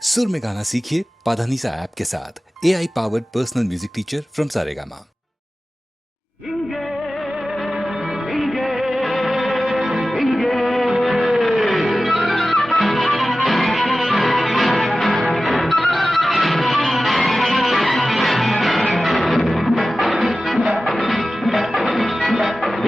सुर में गाना सीखिए पाधानीसा ऐप के साथ। AI powered personal music teacher from Saregama.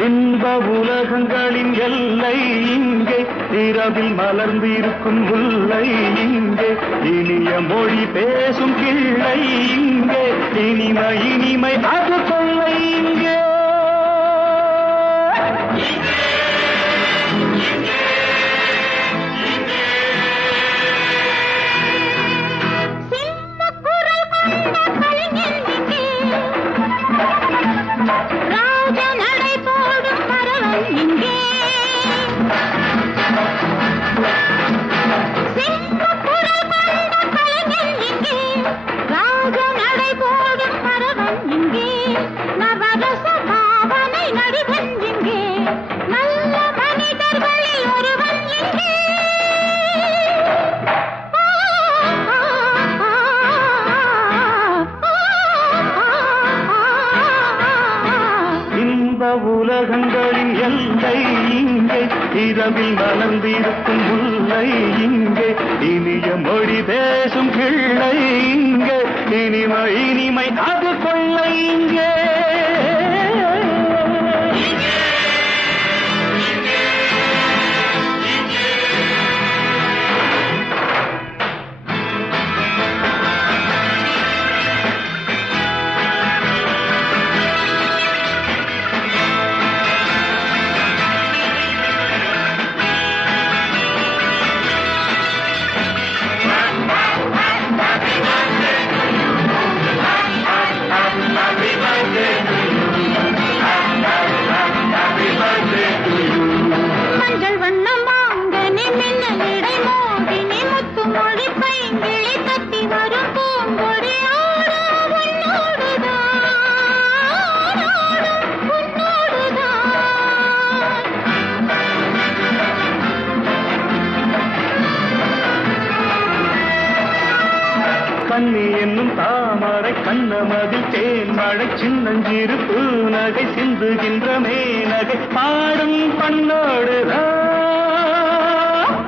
இன்ப உலகங்களின் எல்லை இங்கே, இரவில் மலர்ந்திருக்கும் முல்லை இங்கே, இனிய மொழி பேசும் கிள்ளை இங்கே, இனிமை இனிமை அது கொள்ளை இங்கே. உலகங்களின் எல்லை இங்கே, இரவில் மலர்ந்திருக்கும் முல்லை இங்கே, இனிய மொழி பேசும் கிள்ளை இங்கே, இனிமை இனிமை அது கொள்ளை இங்கே. கண்ணி என்னும் தாமரை கண்ணமதில் தேன் மழை சின்னஞ்சிறு பூநகை சிந்துகின்ற மேனகை பாடும் பண்ணோடுதான்.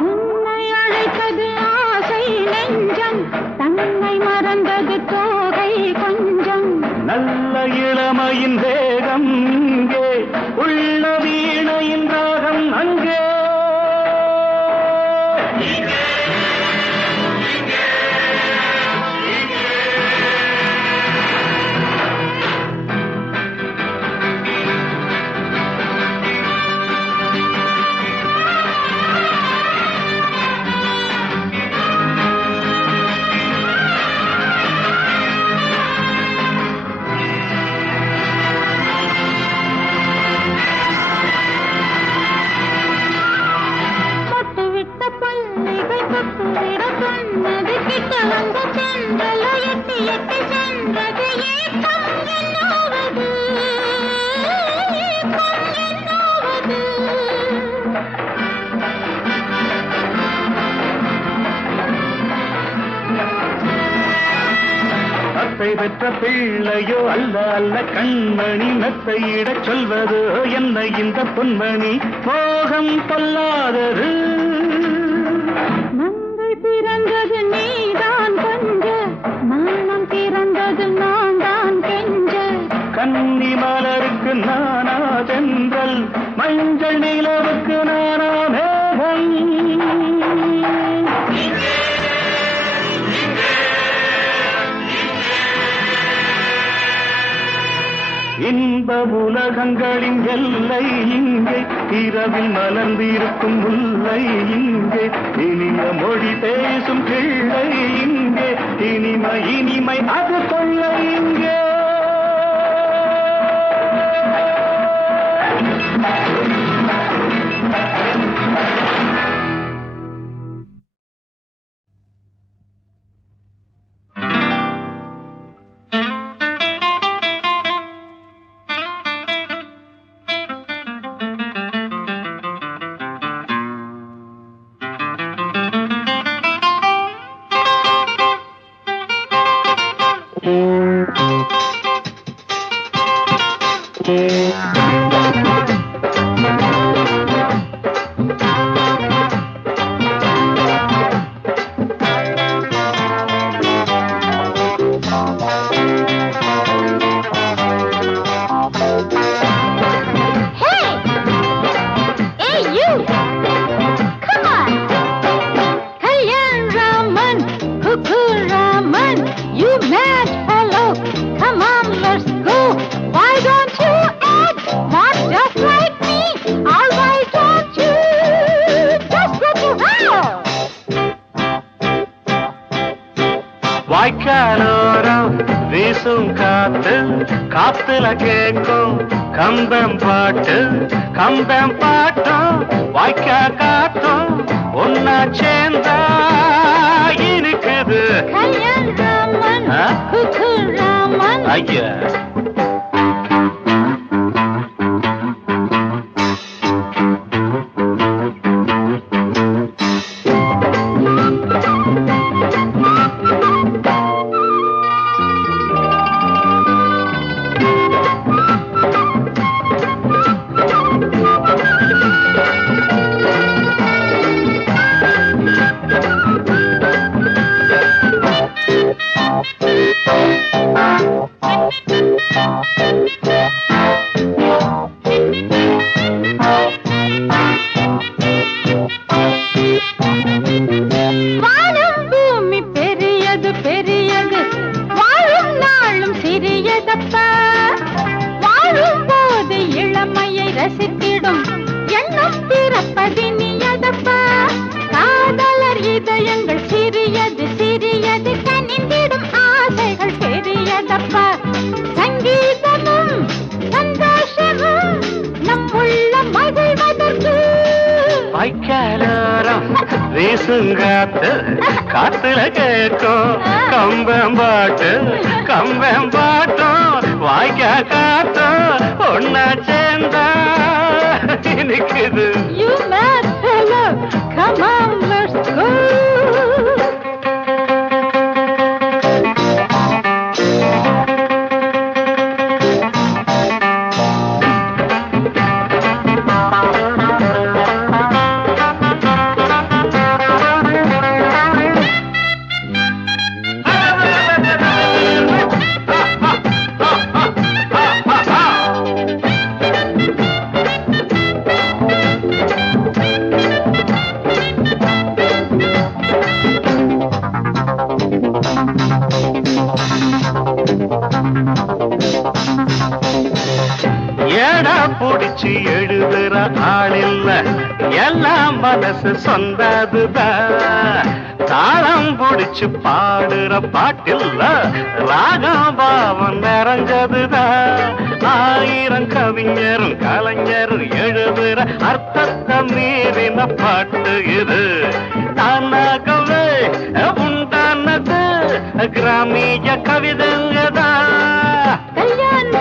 உன்னை அழைத்தது ஆசை நெஞ்சம், தன்னை மறந்தது தோகை கொஞ்சம். நல்ல இளமையின் வேகம் இங்கே, உள்ள வீணையின் ராகம் அங்கே. அத்தை பெற்ற பிள்ளையோ அல்ல அல்ல கண்மணி, மெத்தையிடச் சொல்வது என்ன இந்த பொன்மணி, மோகம் கொள்ளாதது. நங்கை பிறந்தது நீதான் கொஞ்ச, நாணம் பிறந்தது நான் தான் கெஞ்ச. கன்னி மலருக்கு நானா தென்றல், மஞ்சள் நிலவுக்கு நானா மேகம். இன்ப உலகங்களின் எல்லை இங்கே, இரவில் மலர்ந்திருக்கும் முல்லை இங்கே, இனிய மொழி பேசும் கிள்ளை இங்கே, இனிமை இனிமை அது கொள்ளை இங்கே. வாய்க்காலோரம் வீசும் காத்து காத்துல கேட்கும் கம்பம் பாட்டு கம்பம் பாட்டும் வாய்க்கா காத்தும் ஒன்னா சேர்ந்தா இருக்குது ஐயா வீசுங்காத்து காத்துல கேட்கும் கம்பம் பாட்டும் வாய்க்கா காத்தும் ஒன்னா சேர்ந்தா நிக்குது. You mad fellow, come on, let's go. ஏடா புடிச்சு எழுதுற ஆளில்ல எல்லாம் மனசு சொந்ததுதான். தாளம் புடிச்சு பாடுற பாட்டில்ல ராகம் பாவம் நிறைஞ்சதுதான். ஆயிரம் கவிஞரும் கலைஞரும் எழுதுற அர்த்தத்தை மீறின பாட்டு இது. தானாகவே உண்டானது கிராமிய கவிதைங்கதான்.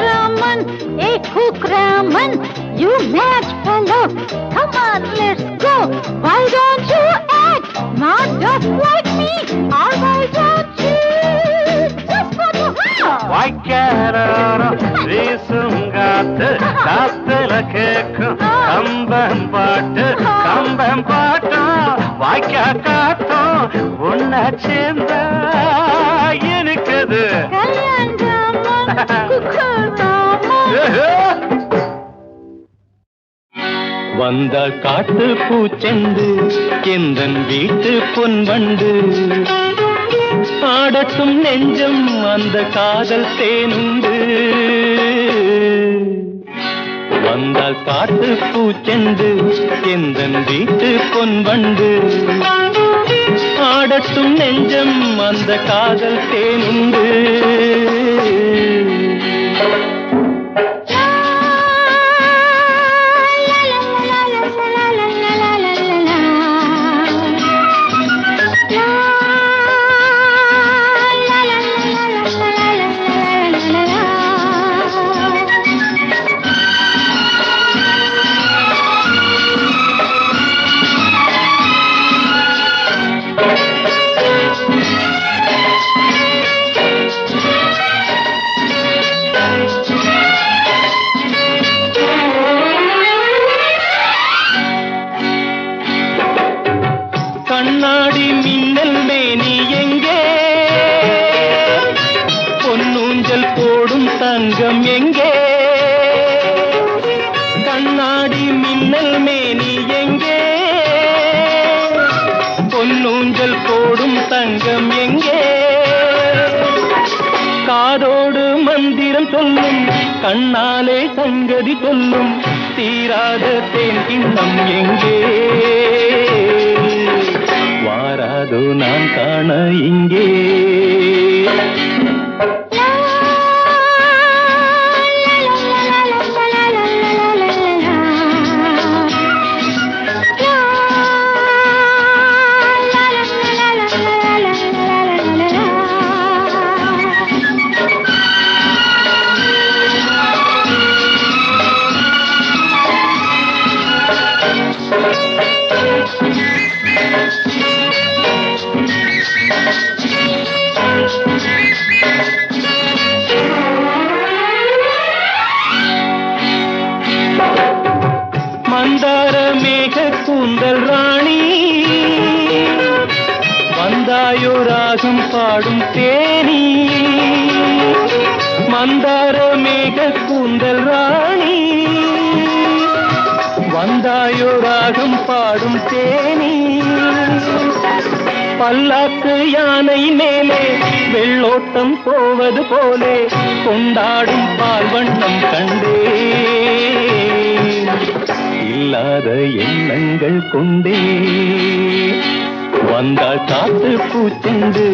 Raman, hey Cook Raman, you mad fellow, come on, let's go. Why don't you act not just like me, or why don't you just go to hell? வாய்க்காலோரம் வீசும் காத்து காத்துல கேட்கும் கம்பம் பாட்டும் வாய்க்கா காத்தும் ஒன்னா சேர்ந்தா இருக்குது. வந்த காட்டு பூச்செண்டு எந்தன் வீட்டு பொன்வண்டு ஆடட்டும் நெஞ்சம் அந்த காதல் தேனுண்டு. வந்த காட்டு பூச்செண்டு எந்தன் வீட்டு பொன்வண்டு ஆடட்டும் நெஞ்சம் அந்த காதல் தேனுண்டு. தங்கம் எங்கே கண்ணாடி மின்னல் மேனி எங்கே பொன்னூஞ்சல் போடும் தங்கம் எங்கே காதோடு மந்திரம் சொல்லும் கண்ணாலே சங்கதி சொல்லும் தீராத தேன் கிண்ணம் எங்கே வாராதோ நான் காண இங்கே மந்தார மேக கூந்தல் ராணி வந்தாயோ ராகம் பாடும் தேனி மந்தார மேக கூந்தல் ராணி வந்தாயோ ராகம் பாடும் தேனி பல்லாக்கு யானை மேலே வெள்ளோட்டம் போவது போலே கொண்டாடும் பால் வண்ணம் கண்டே இல்லாத எண்ணங்கள் கொண்டே வந்தால் காத்து பூச்செண்டு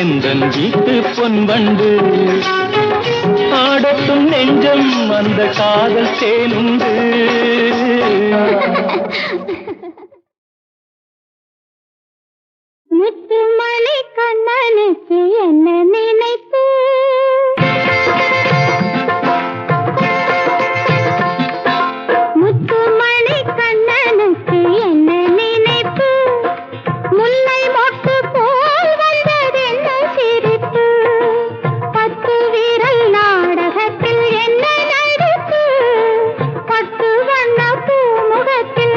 எந்தன் வீட்டு பொன்வண்டு ஆடட்டும் நெஞ்சம் அந்த காதல் தேனுண்டு முத்துமணி கண்ணனுக்கு என்ன நினைப்பு முத்துமணி கண்ணனுக்கு என்ன நினைப்பு முல்லை மொட்டு போல் வந்ததென்ன சிரிப்பு 10 விரல் நாடகத்தில் என்ன நடிப்பு 10 வண்ண பூமுகத்தில்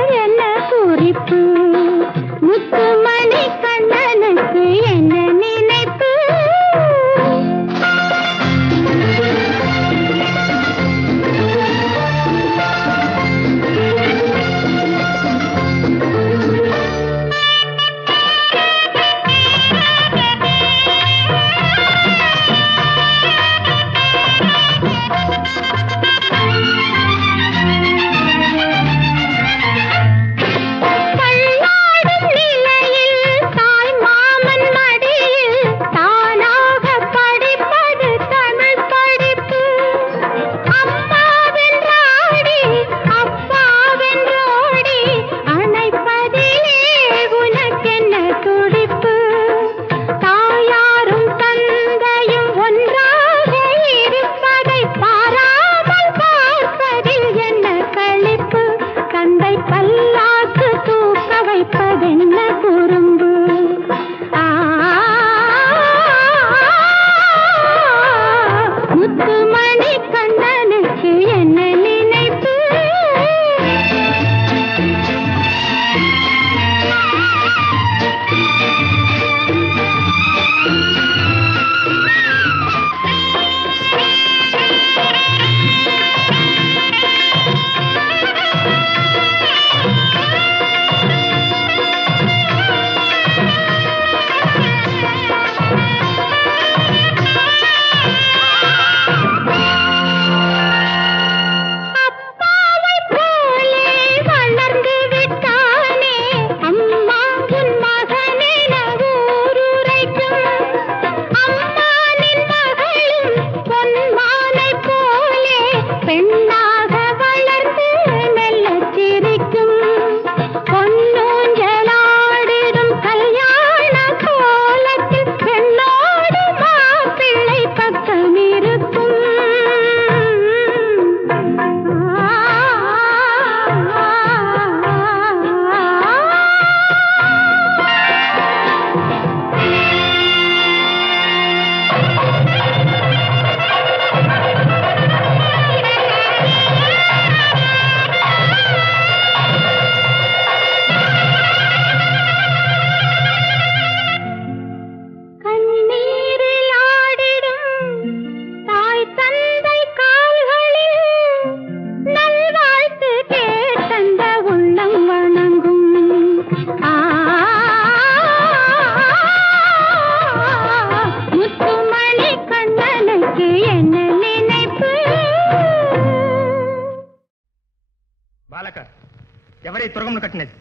ఎవరే తురగమును కట్టినది?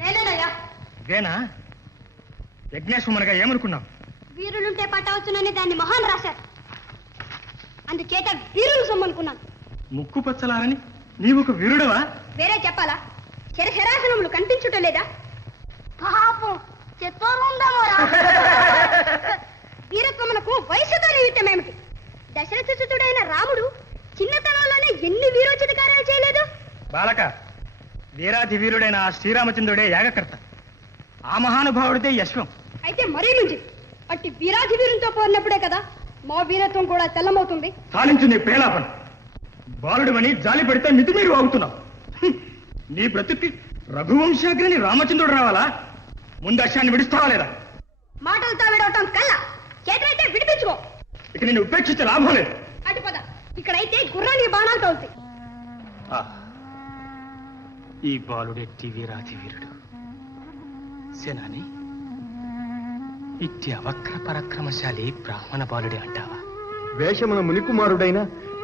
నేనేనయ్యా. ఇదేనా? యజ్ఞేశ్వరునిగా ఏమనుకున్నావు? వీరులుంటే పట్టవచ్చునని దాన్ని మహాన్ రాశారు. అందుచేత వీరులు సొమ్మనుకున్నాను. ముక్కు పచ్చలారని నీవు ఒక వీరుడవా? వేరే చెప్పాలా? శరశరాసనములు కనిపించుట లేదా? పాపం చెత్తోరుందామోరా. వీరత్వమునకు వయసుతో నిమిత్తమేమిటి? దశరథసుతుడైన రాముడు చిన్నతనంలోనే ఎన్ని వీరోచిత కార్యాలు చేయలేదు? బాలక, వీరాధి వీరుడైన ఆ శ్రీరామచంద్రుడే యాగకర్త. ఆ మహానుభావుడితే యశ్వం. అయితే మరీ నుంచి అట్టి వీరాధి వీరునితో పోరినప్పుడే కదా మా వీరత్వం కూడా తెల్లమవుతుంది. సాధించు నీ ప్రేలాపన. బాలుడివని జాలి పెడితే మితిమీరు అవుతున్నావు. నీ బ్రతుక్కి రఘువంశాగ్రని రామచంద్రుడు రావాలా? ముందు అశాన్ని విడుస్తావా లేదా? మాటలతో విడవటం కల్లా చేతులైతే విడిపించుకో. ఇక నేను ఉపేక్షించే లాభం లేదు. అటు పద. ఇక్కడైతే గుర్రాన్ని బాణాలు తోలుతాయి. ఈ బాలుడెట్టి వీరాధి వీరుడు సేనాని, ఇట్టి అవక్ర పరాక్రమశాలి బ్రాహ్మణ బాలుడే అంటావా? వేషమున మునికుమారుడైన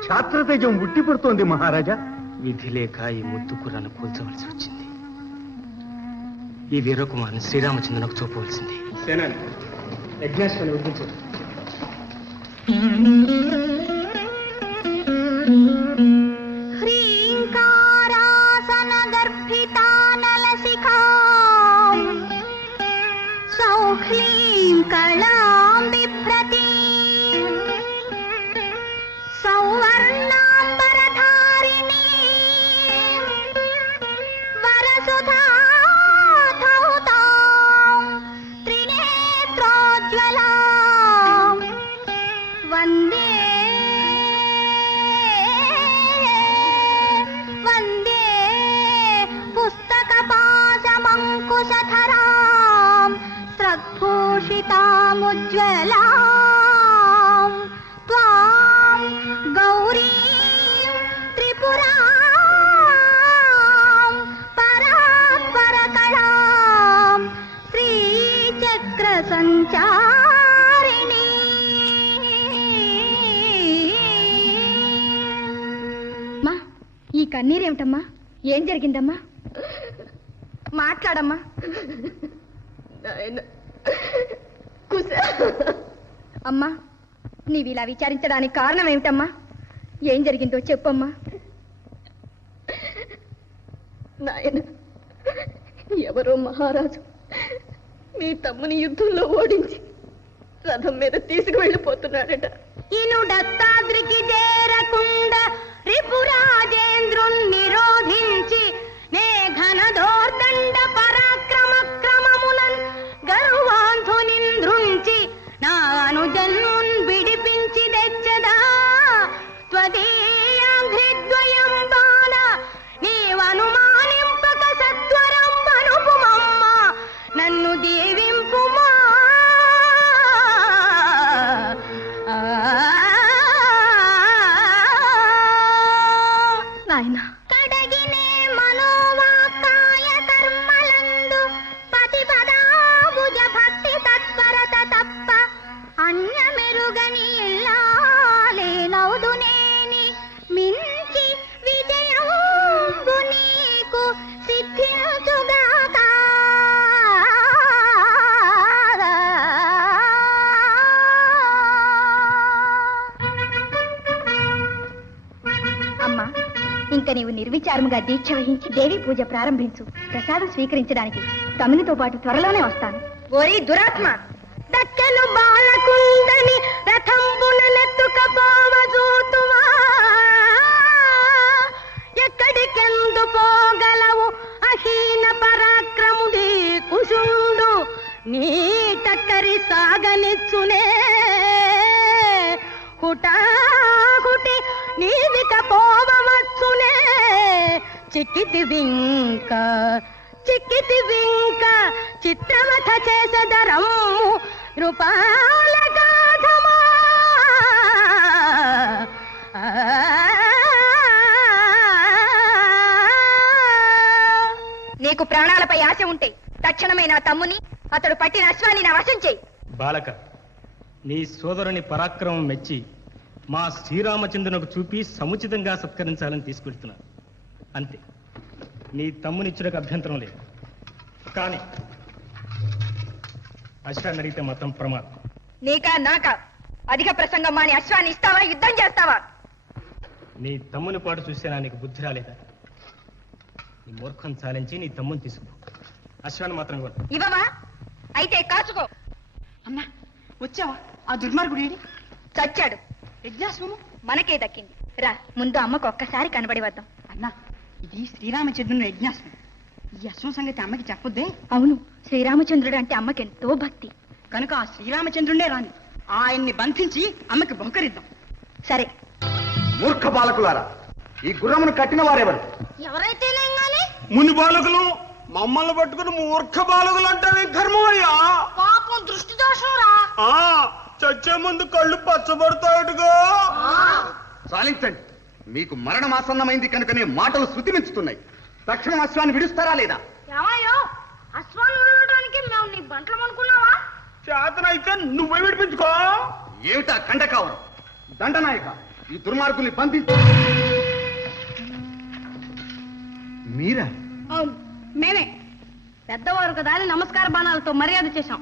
ఛాత్రతేజం ఉట్టి పడుతోంది మహారాజా. విధి లేక ఈ ముద్దుకుర్రను కూల్చవలసి వచ్చింది. ఈ వీరకుమారుని శ్రీరామచంద్రునికి చూపవలసింది. సేనాని, యజ్ఞేశ్వరుని ఉద్దించు. హ్రీంకారాసన గర్భితానలశిఖా సౌఖ్లీం కళాం బిభ్రతి సౌవర్ణాంబరధారిణీ వరసుధాధౌతాం త్రినేత్రోజ్వలాం వందే వందే పుస్తకపాశమంకుశధరాం స్రగ్భూషితాముజ్వలాం త్వాం గౌరీం త్రిపురాం పరాత్పరకళాం శ్రీచక్ర సంచారిణీ. మా ఈ కన్నీరేమిటమ్మా? ఏం జరిగిందమ్మా? మాట్లాడమ్మా. అమ్మా, నీవిలా విచారించడానికి కారణం ఏమిటమ్మా? ఏం జరిగిందో చెప్పమ్మా. నాయన, ఎవరో మహారాజు మీ తమ్ముని యుద్ధంలో ఓడించి రథం మీద తీసుకువెళ్ళిపోతున్నాడట. ఇనుడత్తాద్రికి చేరకుండా రిపురాజేంద్రుణ్ణి నిరోధించి నే ఘనదోర్దండ పరాక్రమ క్రమమునన్ గర్వాంధునింద్రుంచి నా అనుజన్మున్ విడిపించి తెచ్చదా త్వదీయాంఘ్రిద్వయం బాణ నీవనుమానింపక సత్వరం అనుపుమమ్మ నన్ను దీవింపుమా. నాయనా, కడగినే మనోవాకాయ కర్మలందు పతిపదాభుజ భక్తి తత్పరత తప్ప అన్యమెరుగని ఇల్లాలేనవుదునేని మించి విజయంబు నీకు సిద్ధించుగాక. అమ్మా, ఇంక నీవు నిర్విచారముగా దీక్ష వహించి దేవి పూజ ప్రారంభించు. ప్రసాదం స్వీకరించడానికి తమ్మునితో పాటు త్వరలోనే వస్తాను. ఓరి దురాత్మ, దక్కను బాలకుందని రథంబునెత్తుకపోవజూతువా? ఎక్కడికెందు పోగలవు అహీన పరాక్రముడి కుశుండు? నీ టక్కరి సాగనిచ్చునే హుటాహుటి నీవిక పోవచ్చునే. చిక్కితి వింక చిత్రవథ చేసదరము రూపాల గాధమా. నీకు ప్రాణాలపై ఆశ ఉంటే తక్షణమే నా తమ్ముని అతడు పట్టిన అశ్వాన్ని నా వశం చేయి. బాలక, నీ సోదరుని పరాక్రమం మెచ్చి మా శ్రీరామచంద్రునకు చూపి సముచితంగా సత్కరించాలని తీసుకెళ్తున్నాను. అంతే. నీ తమ్మునిచ్చుటకు అభ్యంతరం లేదు. కానీ అశ్వాన్ని అడిగితే మాత్రం ప్రమాదం. నీకా నాకా అధిక ప్రసంగం మాని అశ్వాన్ని ఇస్తావా, యుద్ధం చేస్తావా? నీ తమ్ముని పాటు చూసేనా నీకు బుద్ధి రాలేదా? నీ మూర్ఖం చాలించి నీ తమ్ముని తీసుకుపో. అశ్వాన్ని మాత్రం కూడా ఇవ్వవా? అయితే కాచుకో. అమ్మా వచ్చావా? ఆ దుర్మార్గుడు ఏడి? చచ్చాడు. యజ్ఞాశ్వము మనకే దక్కింది. రా, ముందు అమ్మకు ఒక్కసారి కనబడి వద్దాం. అన్నా, ఇది శ్రీరామచంద్రుని యజ్ఞాశ్వం. ఈ అశ్వం సంగతి అమ్మకి చెప్పొద్దే. అవును, శ్రీరామచంద్రుడు అంటే అమ్మకెంతో భక్తి. కనుక ఆ శ్రీరామచంద్రుడే రాని ఆయన్ని బంధించి అమ్మకి బహుకరిద్దాం. సరే. మూర్ఖ బాలకులారా, ఈ గుర్రమును కట్టిన వారెవరు? ఎవరైతేనేం గాని ముని బాలకులు మమ్మల్ని పట్టుకుని మూర్ఖ బాలకులు అంటే ధర్మమయ్యా. పాపం దృష్టి దోషం రా. చచ్చే ముందు కళ్ళు పచ్చబడతాడుగా. చాలించండి. మీకు మరణమాసన్నమైంది కనుకనే మాటలు శృతి మించుతున్నాయి. తక్షణం అశ్వాన్ని విడుస్తారా లేదా? ఏమయ్యో, అశ్వాన్ని విడవడానికి మేము నీ బంట్లం అనుకున్నావా? చేతనైతే నువ్వే విడిపించుకో. ఏమిటా కండకావరం? దండనాయక, ఈ దుర్మార్గుల్ని బంధించు. మీరా? అవును, మేమే. పెద్దవారు కదా అని నమస్కార బాణాలతో మర్యాద చేశాం.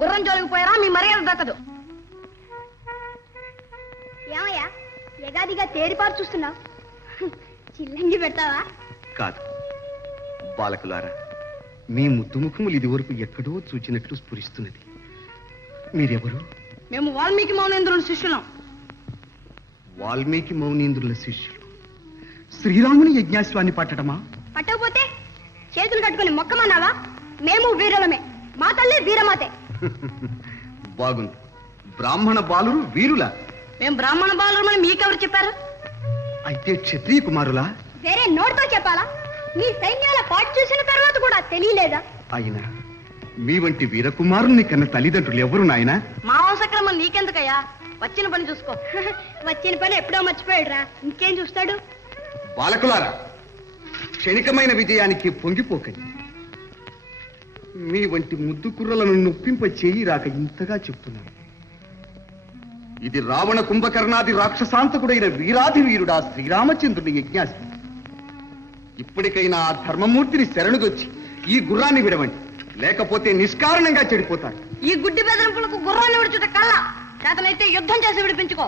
గుర్రం జోలికి పోయారా మీ మర్యాద దక్కదు. ఏమయ్యా, ఎగాదిగా తేరిపారు చూస్తున్నావు? చిల్లంగి పెడతావా? కాదు బాలకులారా, మీ ముద్దు ముఖములు ఇదివరకు ఎక్కడో చూచినట్లు స్ఫురిస్తున్నది. మీరెవరు? మేము వాల్మీకి మౌనేంద్రుని శిష్యులం. వాల్మీకి మౌనీంద్రుల శిష్యులు శ్రీరాముని యజ్ఞాశ్వాన్ని పట్టడమా? పట్టకపోతే చేతులు కట్టుకుని మొక్కమన్నావా? మేము వీరులమే. మా తల్లి వీరమాతే. బాగుంది. బ్రాహ్మణ బాలురు వీరులా? మేము బ్రాహ్మణ బాలురమని మీకెవరు చెప్పారు? అయితే క్షత్రియ కుమారులా? వేరే నోటితో చెప్పాలా? మీ సైన్యాల పాటు చూసిన తర్వాత కూడా తెలియలేదా? అయినా మీ వంటి వీరకుమారుని కన్న తల్లిదండ్రులు ఎవరు నాయనా? మా వంశక్రమం నీకెందుకయ్యా? వచ్చిన పని చూసుకో. వచ్చిన పని ఎప్పుడో మర్చిపోయాడురా, ఇంకేం చూస్తాడు? బాలకులారా, క్షణికమైన విజయానికి పొంగిపోకండి. మీ వంటి ముద్దు కుర్రలను నొప్పింప చేయి రాక ఇంతగా చెప్తున్నాను. ఇది రావణ కుంభకర్ణాది రాక్షసాంతకుడైన వీరాధి వీరుడా శ్రీరామచంద్రుని యజ్ఞాశ్వం. ఇప్పటికైనా ఆ ధర్మమూర్తిని శరణుదొచ్చి ఈ గుర్రాన్ని విడవండి, లేకపోతే నిష్కారణంగా చెడిపోతారు. ఈ గుడ్డి బెదిరింపులకు గుర్రాన్ని విడుచుట కల్లా. చేతనైతే యుద్ధం చేసి విడిపించుకో.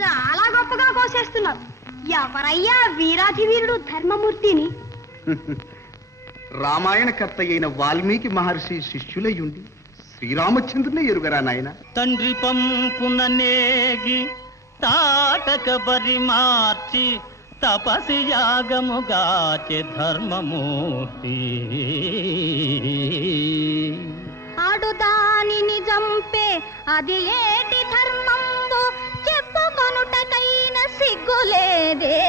చాలా గొప్పగా కోసేస్తున్నారు. ఎవరయ్యా వీరాధి వీరుడు ధర్మమూర్తిని? రామాయణ కర్త అయిన వాల్మీకి మహర్షి శిష్యులయ్యుండి శ్రీరామచంద్రుని ఎరుగరా నాయన? తండ్రి పంపున నేగి తాటక బరి మార్చి తపసి యాగముగాచె ధర్మమూర్తి. ఆడు దానిని చంపే అది ఏటి ధర్మంబు చెప్పుకొనుటకైన సిగ్గులేదే.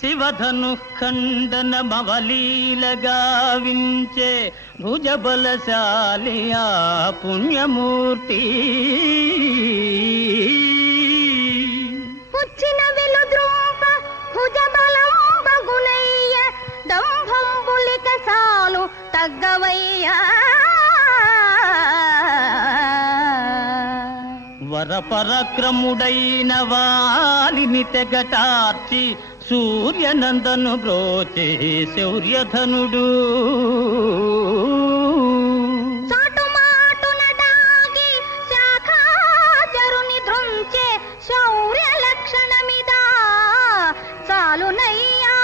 శివధను ఖండన మవలీలగా వించే భుజబలశాలి ఆ పుణ్యమూర్తి. పుచ్చిన వెలుద్రూప భుజబలం బగునయ్య దంభంబులిక సాలు తగ్గవయ్యా. వరపరక్రముడైన వాలిని తెగటార్చి సూర్యనందను బ్రోచే శౌర్యధనుడు. చాటుమాటున దాగి శాఖాచరుని దృంచే శౌర్య లక్షణమిదా చాలునయ్యా.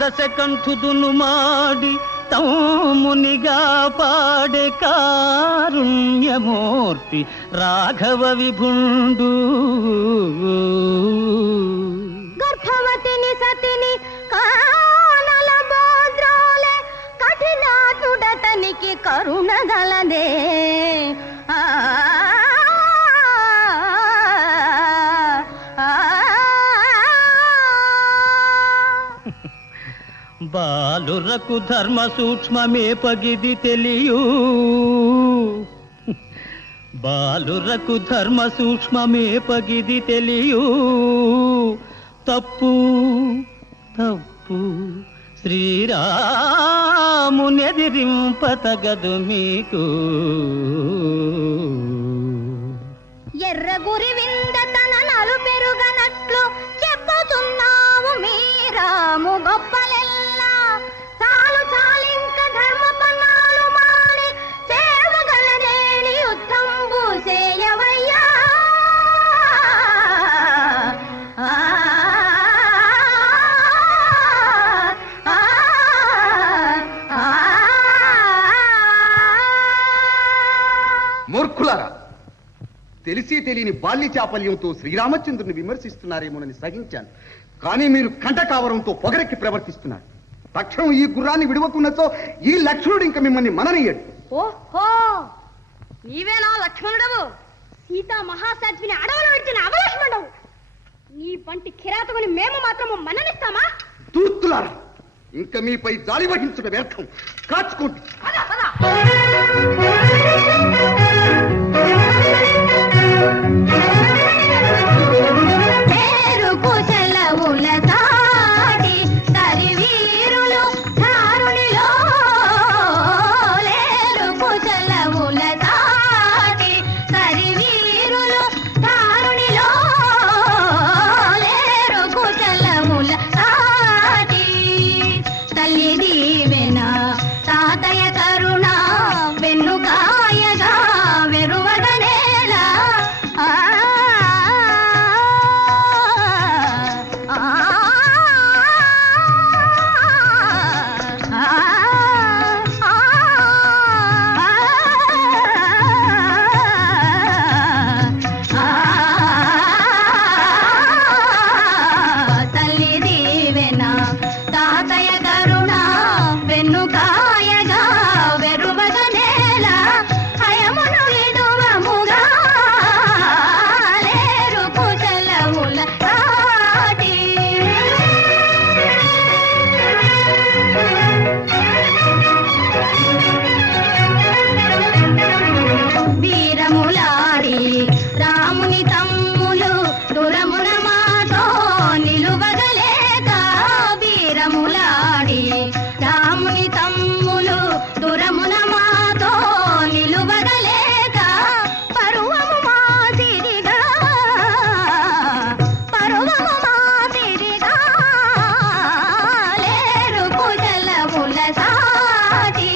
దశకంఠుదును మాడి తమ్మునిగా పాడే కారుణ్యమూర్తి రాఘవ విభుండు. గర్భవతిని సతిని కానల బోద్రోలే కఠినాతుడతనికి కరుణగలదే. బాలురకు ధర్మ సూక్ష్మమే పగిది తెలియు. బాలురకు ధర్మ సూక్ష్మమే పగిది తెలియు. తప్పు తప్పు శ్రీరామునెదిరింపతగదు మీకు. ఎర్ర గురి వింద తన నలు పెరుగనట్లు చెప్పుతున్నావు మీ రాము గొప్పలెల్లా. చాలు చాలింక ధర్మ పన్నాలు మాని సేవగలనేని యుద్ధంబు చేయవయ్యా. మూర్ఖులారా, తెలిసి తెలియని బాల్య చాపల్యంతో శ్రీరామచంద్రుని విమర్శిస్తున్నారేమోనని సహించాను. కానీ మీరు కంటకావరంతో పొగరెక్కి ప్రవర్తిస్తున్నారు. తక్షణం ఈ గుర్రాన్ని విడవకున్నచో ఈ లక్ష్మణుడు ఇంక మిమ్మల్ని మననీయడు. ఓహో, నీవేనా లక్ష్మణుడవు? సీతా మహాసాధ్విని అడవులు విడిచిన అవలక్ష్మణుడవు. నీ వంటి కిరాతకుని మేము మాత్రము మన్ననిస్తామా? దూర్తులారా, ఇంక మీపై జాలి వహించుట వ్యర్థం. కాచుకోండి. పేరుకు సెలవుల దాటి తరివీరులు ధారునిలో, లేరుకు సెలవుల దాటి తరివీరులు ధారునిలో, లేరుకు సెలవుల దాటి తల్లి దీవెన తాతయ్య కరుణ వెన్నుకాయగా వెరువగనేలా. తల్లి దీవెన తాతయ్య కరుణ వెన్నుకాయగా వెరువగనేలా. హయమును విడువముగా లేరు కుశలముల దాటి. వీరములాడి రాముని తమ్ములు దురమున మాతో నిలువగలేక. వీరములాడి రాముని తమ్ములు దురమున మాతో నిలువగలేక. పరువము మాదిరిగా, పరువము మాదిరిగా లేరు కుశలముల సాటి.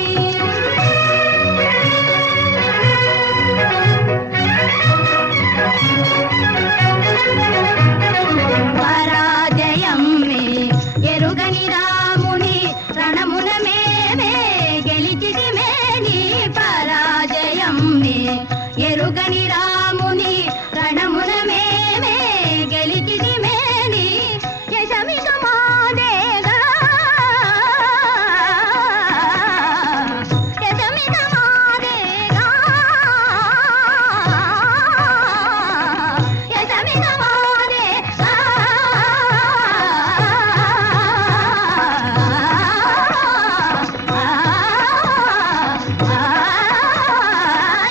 పరాజయం మే ఎరుగని రాముని రణమున మేమే గెలిచితిమే. నీ పరాజయం మే ఎరుగని రాముని రణమున మేమే గెలిచితిమే. నీ యశమిక మాదేగా, యశమిక మాదేగా, యశమిక మాదేగా.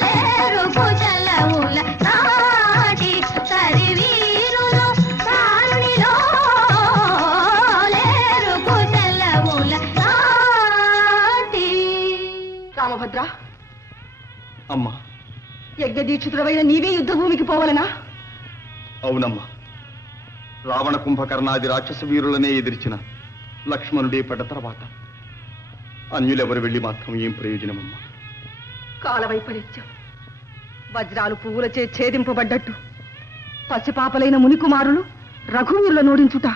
లేరు కుశలముల దాటి తరివీరులు ధారునిలో, లేరు కుశలముల దాటి. రామభద్ర, అమ్మా, యజ్ఞదీక్షితుడవైన నీవే యుద్ధ భూమికి పోవలనా? అవునమ్మా, రావణ కుంభకర్ణాది రాక్షస వీరులనే ఎదిర్చిన లక్ష్మణుడే పడ్డ తర్వాత అన్యులెవరు వెళ్ళి మాత్రం ఏం ప్రయోజనమమ్మా? కాల వైపరీత్యం, వజ్రాలు పువ్వులచే ఛేదింపబడ్డట్టు పసిపాపలైన మునికుమారులు రఘువీరుల నోడించుట.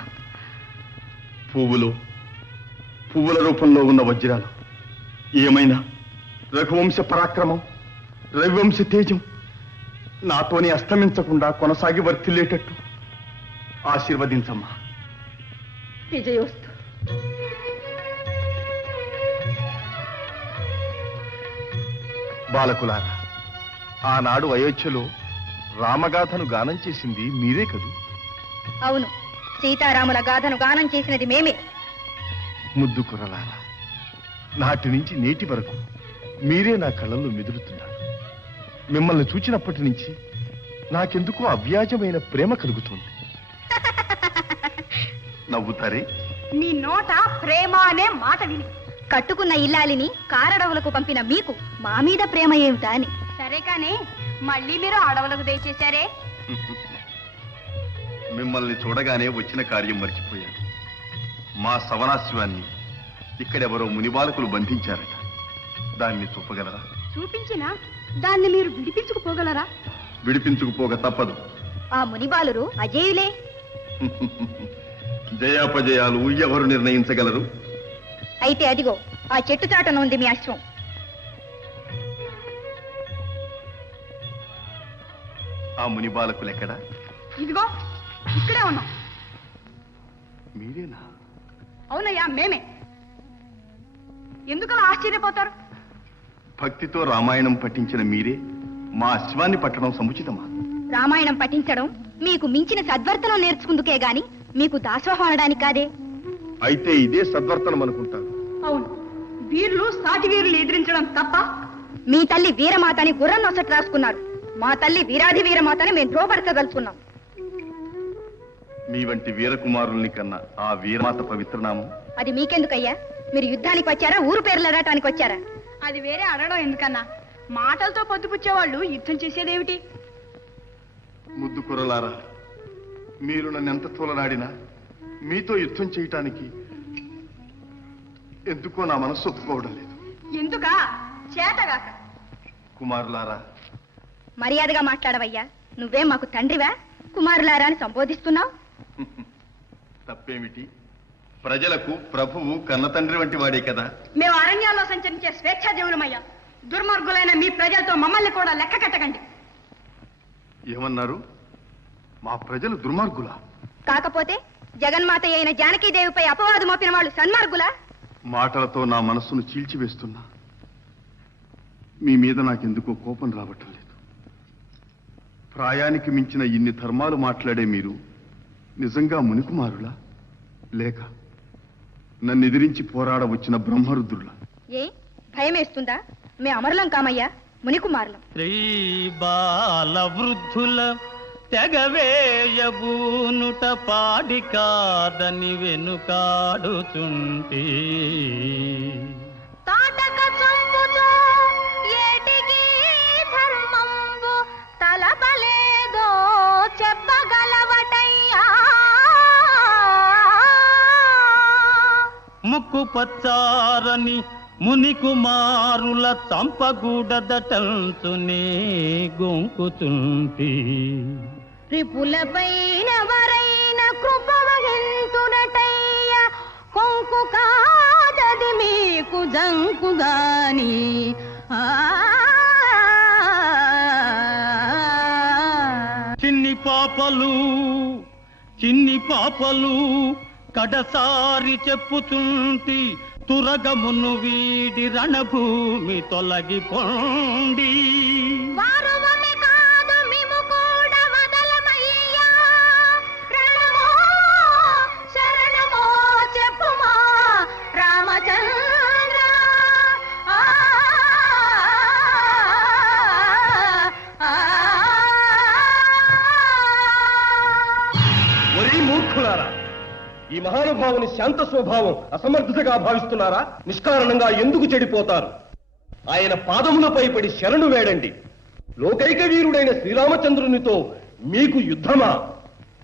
పువ్వుల రూపంలో ఉన్న వజ్రాలు ఏమైనా రఘువంశ పరాక్రమం, రవివంశ తేజం నాతోనే అస్తమించకుండా కొనసాగి వర్తిల్లేటట్టు ఆశీర్వదించమ్మా. విజయోస్తు. బాలకులారా, ఆనాడు అయోధ్యలో రామగాథను గానం చేసింది మీరే కదూ? అవును, సీతారాముల గాథను గానం చేసినది మేమే. ముద్దు కుర్రలారా, నాటి నుంచి నేటి వరకు మీరే నా కళ్ళల్లో మెదులుతున్నారు. మిమ్మల్ని చూచినప్పటి నుంచి నాకెందుకో అవ్యాజమైన ప్రేమ కలుగుతుంది. నవ్వుతారే? మీ నోట ప్రేమ అనే మాట విని కట్టుకున్న ఇల్లాలిని కారడవులకు పంపిన మీకు మా మీద ప్రేమ ఏమిటా అని. సరే కానీ మళ్ళీ మీరు అడవులకు దయచేశారే. మిమ్మల్ని చూడగానే వచ్చిన కార్యం మర్చిపోయాను. మా సవనాశ్వాన్ని ఇక్కడెవరో మునిబాలకులు బంధించారట. దాన్ని చూపగలరా? చూపించినా దాన్ని మీరు విడిపించుకుపోగలరా? విడిపించుకుపోక తప్పదు. ఆ మునిబాలురు అజేయులే. జయాపజయాలు ఎవరు నిర్ణయించగలరు? అయితే అదిగో ఆ చెట్టు చాటన ఉంది మీ అశ్వం. ఆ మునిబాలకులు ఎక్కడా? ఇదిగో ఇక్కడే ఉన్నాం. మీరేనా? అవునయ్యా, మేమే. ఎందుకలా ఆశ్చర్యపోతారు? భక్తితో రామాయణం పఠించిన మీరే మా అశ్వాన్ని పట్టడం సముచితమా? రామాయణం పఠించడం మీకు మించిన సద్వర్తనం నేర్చుకుందుకే గాని మీకు దాసోహం అనడానికి కాదే. అయితే ఇదే సద్వర్తనం అనుకుంటాను. అవును, వీరులు సాటి వీరులు ఎదిరించడం తప్ప. మీ తల్లి వీరమాతని గుర్రం నొసట రాసుకున్నారు. మా తల్లి వీరాధి వీరమాతని మేము ద్రోపరచదలుచుకున్నాం. మీ వంటి వీరకుమారుల్ని కన్నా ఆ వీరమాత పవిత్రనామం. అది మీకెందుకయ్యా? మీరు యుద్ధానికి వచ్చారా, ఊరు పేర్లు ఎడటానికి వచ్చారా? అది వేరే అడగడం ఎందుకన్నా? మాటలతో పొద్దుపుచ్చేవాళ్ళు యుద్ధం చేసేదేమిటి? ముద్దు కురలారా, మీరు నన్ను ఎంత తోలనాడినా మీతో యుద్ధం చేయటానికి ఎందుకో నా మనస్సు ఒప్పుకోవడం లేదు. ఎందుకా? చేతగాక. కుమారులారా, మర్యాదగా మాట్లాడవయ్యా. నువ్వేం మాకు తండ్రివా? కుమారులారా అని సంబోధిస్తున్నావు. తప్పేమిటి? ప్రజలకు ప్రభువు కన్నతండ్రి వంటి వాడే కదా. మేము అరణ్యాల్లో సంచరించే స్వేచ్ఛాజీవులమయ్యా. దుర్మార్గులైన మీ ప్రజలతో మమ్మల్ని కూడా లెక్క కట్టకండి. ఏమన్నారు? మా ప్రజలు దుర్మార్గులా? కాకపోతే జగన్మాత అయిన జానకీదేవిపై అపవాదు మోపిన వాళ్ళు సన్మార్గులా? మాటలతో నా మనస్సును చీల్చివేస్తున్నా. మీ మీద నాకెందుకో కోపం రావటం లేదు. ప్రాయానికి మించిన ఇన్ని ధర్మాలు మాట్లాడే మీరు నిజంగా మునికుమారులా, లేక నన్ను ఎదిరించి పోరాడ వచ్చిన బ్రహ్మరుద్రులా? ఏ భయమేస్తుందా? మే అమరులం కామయ్యా, మునికుమారులం. శ్రీ బాల వృద్ధుల తెగవేయబూనుట పాడి కాదని వెనుకాడుచుంటి. తాటక చంపుతో ఏటికి ధర్మంబు తలపలేదో చెప్పగలవటయ్యా. ముక్కు పచ్చారని మునికుమారుల చంపగూడదటంచునే గొంకుచుంటి. రిపులపైన వరైన కృప వహింతుడటయ్య. కొంకు కాదది మీకు జంకుగాని. చిన్ని పాపలు కడసారి చెప్పుచుంటి. తురగమును వీడి రణభూమి తొలగిపోండి. వారువమి కాదు మిము కూడా వదలమయ్యా. రణమో శరణమో చెప్పుమా రామచంద్ర. ఒరే మూర్ఖులారా, ఈ మహానుభావుని శాంత స్వభావం అసమర్థతగా భావిస్తున్నారా? నిష్కారణంగా ఎందుకు చెడిపోతారు? ఆయన పాదములపై పడి శరణు వేడండి. లోకైక వీరుడైన శ్రీరామచంద్రునితో మీకు యుద్ధమా?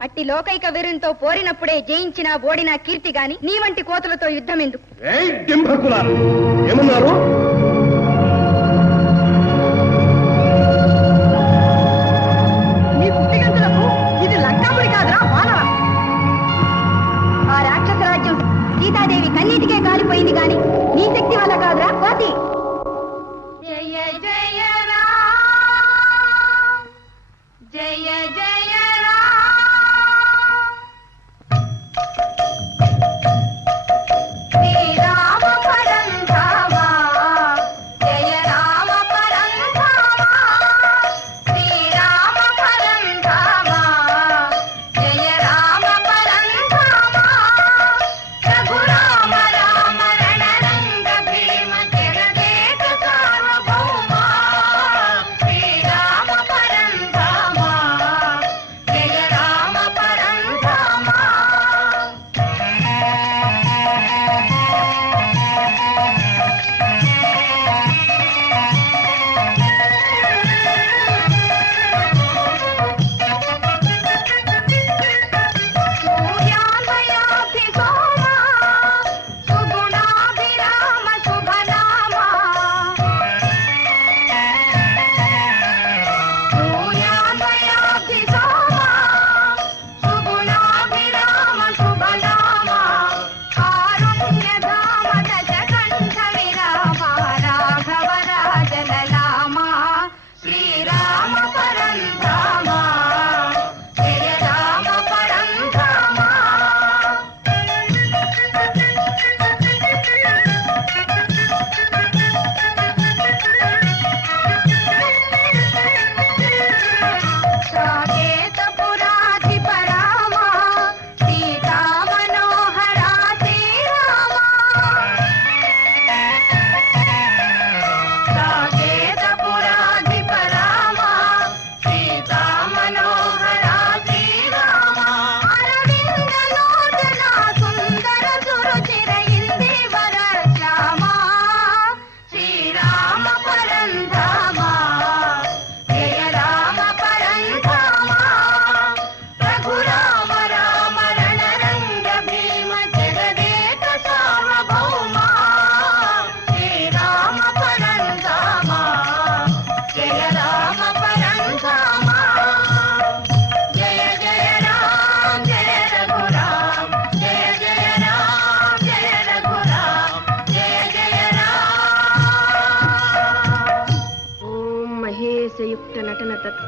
అట్టి లోకైక వీరునితో పోరినప్పుడే జయించినా ఓడినా కీర్తి గాని నీ వంటి కోతులతో యుద్ధం ఎందుకు? ఏయ్ డింభకులారా, ఏమన్నారు? నీ కుట్టిగంతులకు ఇది లంకాపురి కాదురా, వానరా. ఆ రాక్షస రాజ్యం సీతాదేవి కన్నీటికే కాలిపోయింది గాని నీ శక్తి వల్ల కాదురా కోతి. జయ జయ రామ్ జయ జయ రామ్. శ్రీరామ పరంధామా జయ రామ పరంధామా. శ్రీరామ పరంధామా జయ రామ పరంధామా. రఘురామ రామ రణరంగ భీమ జగదే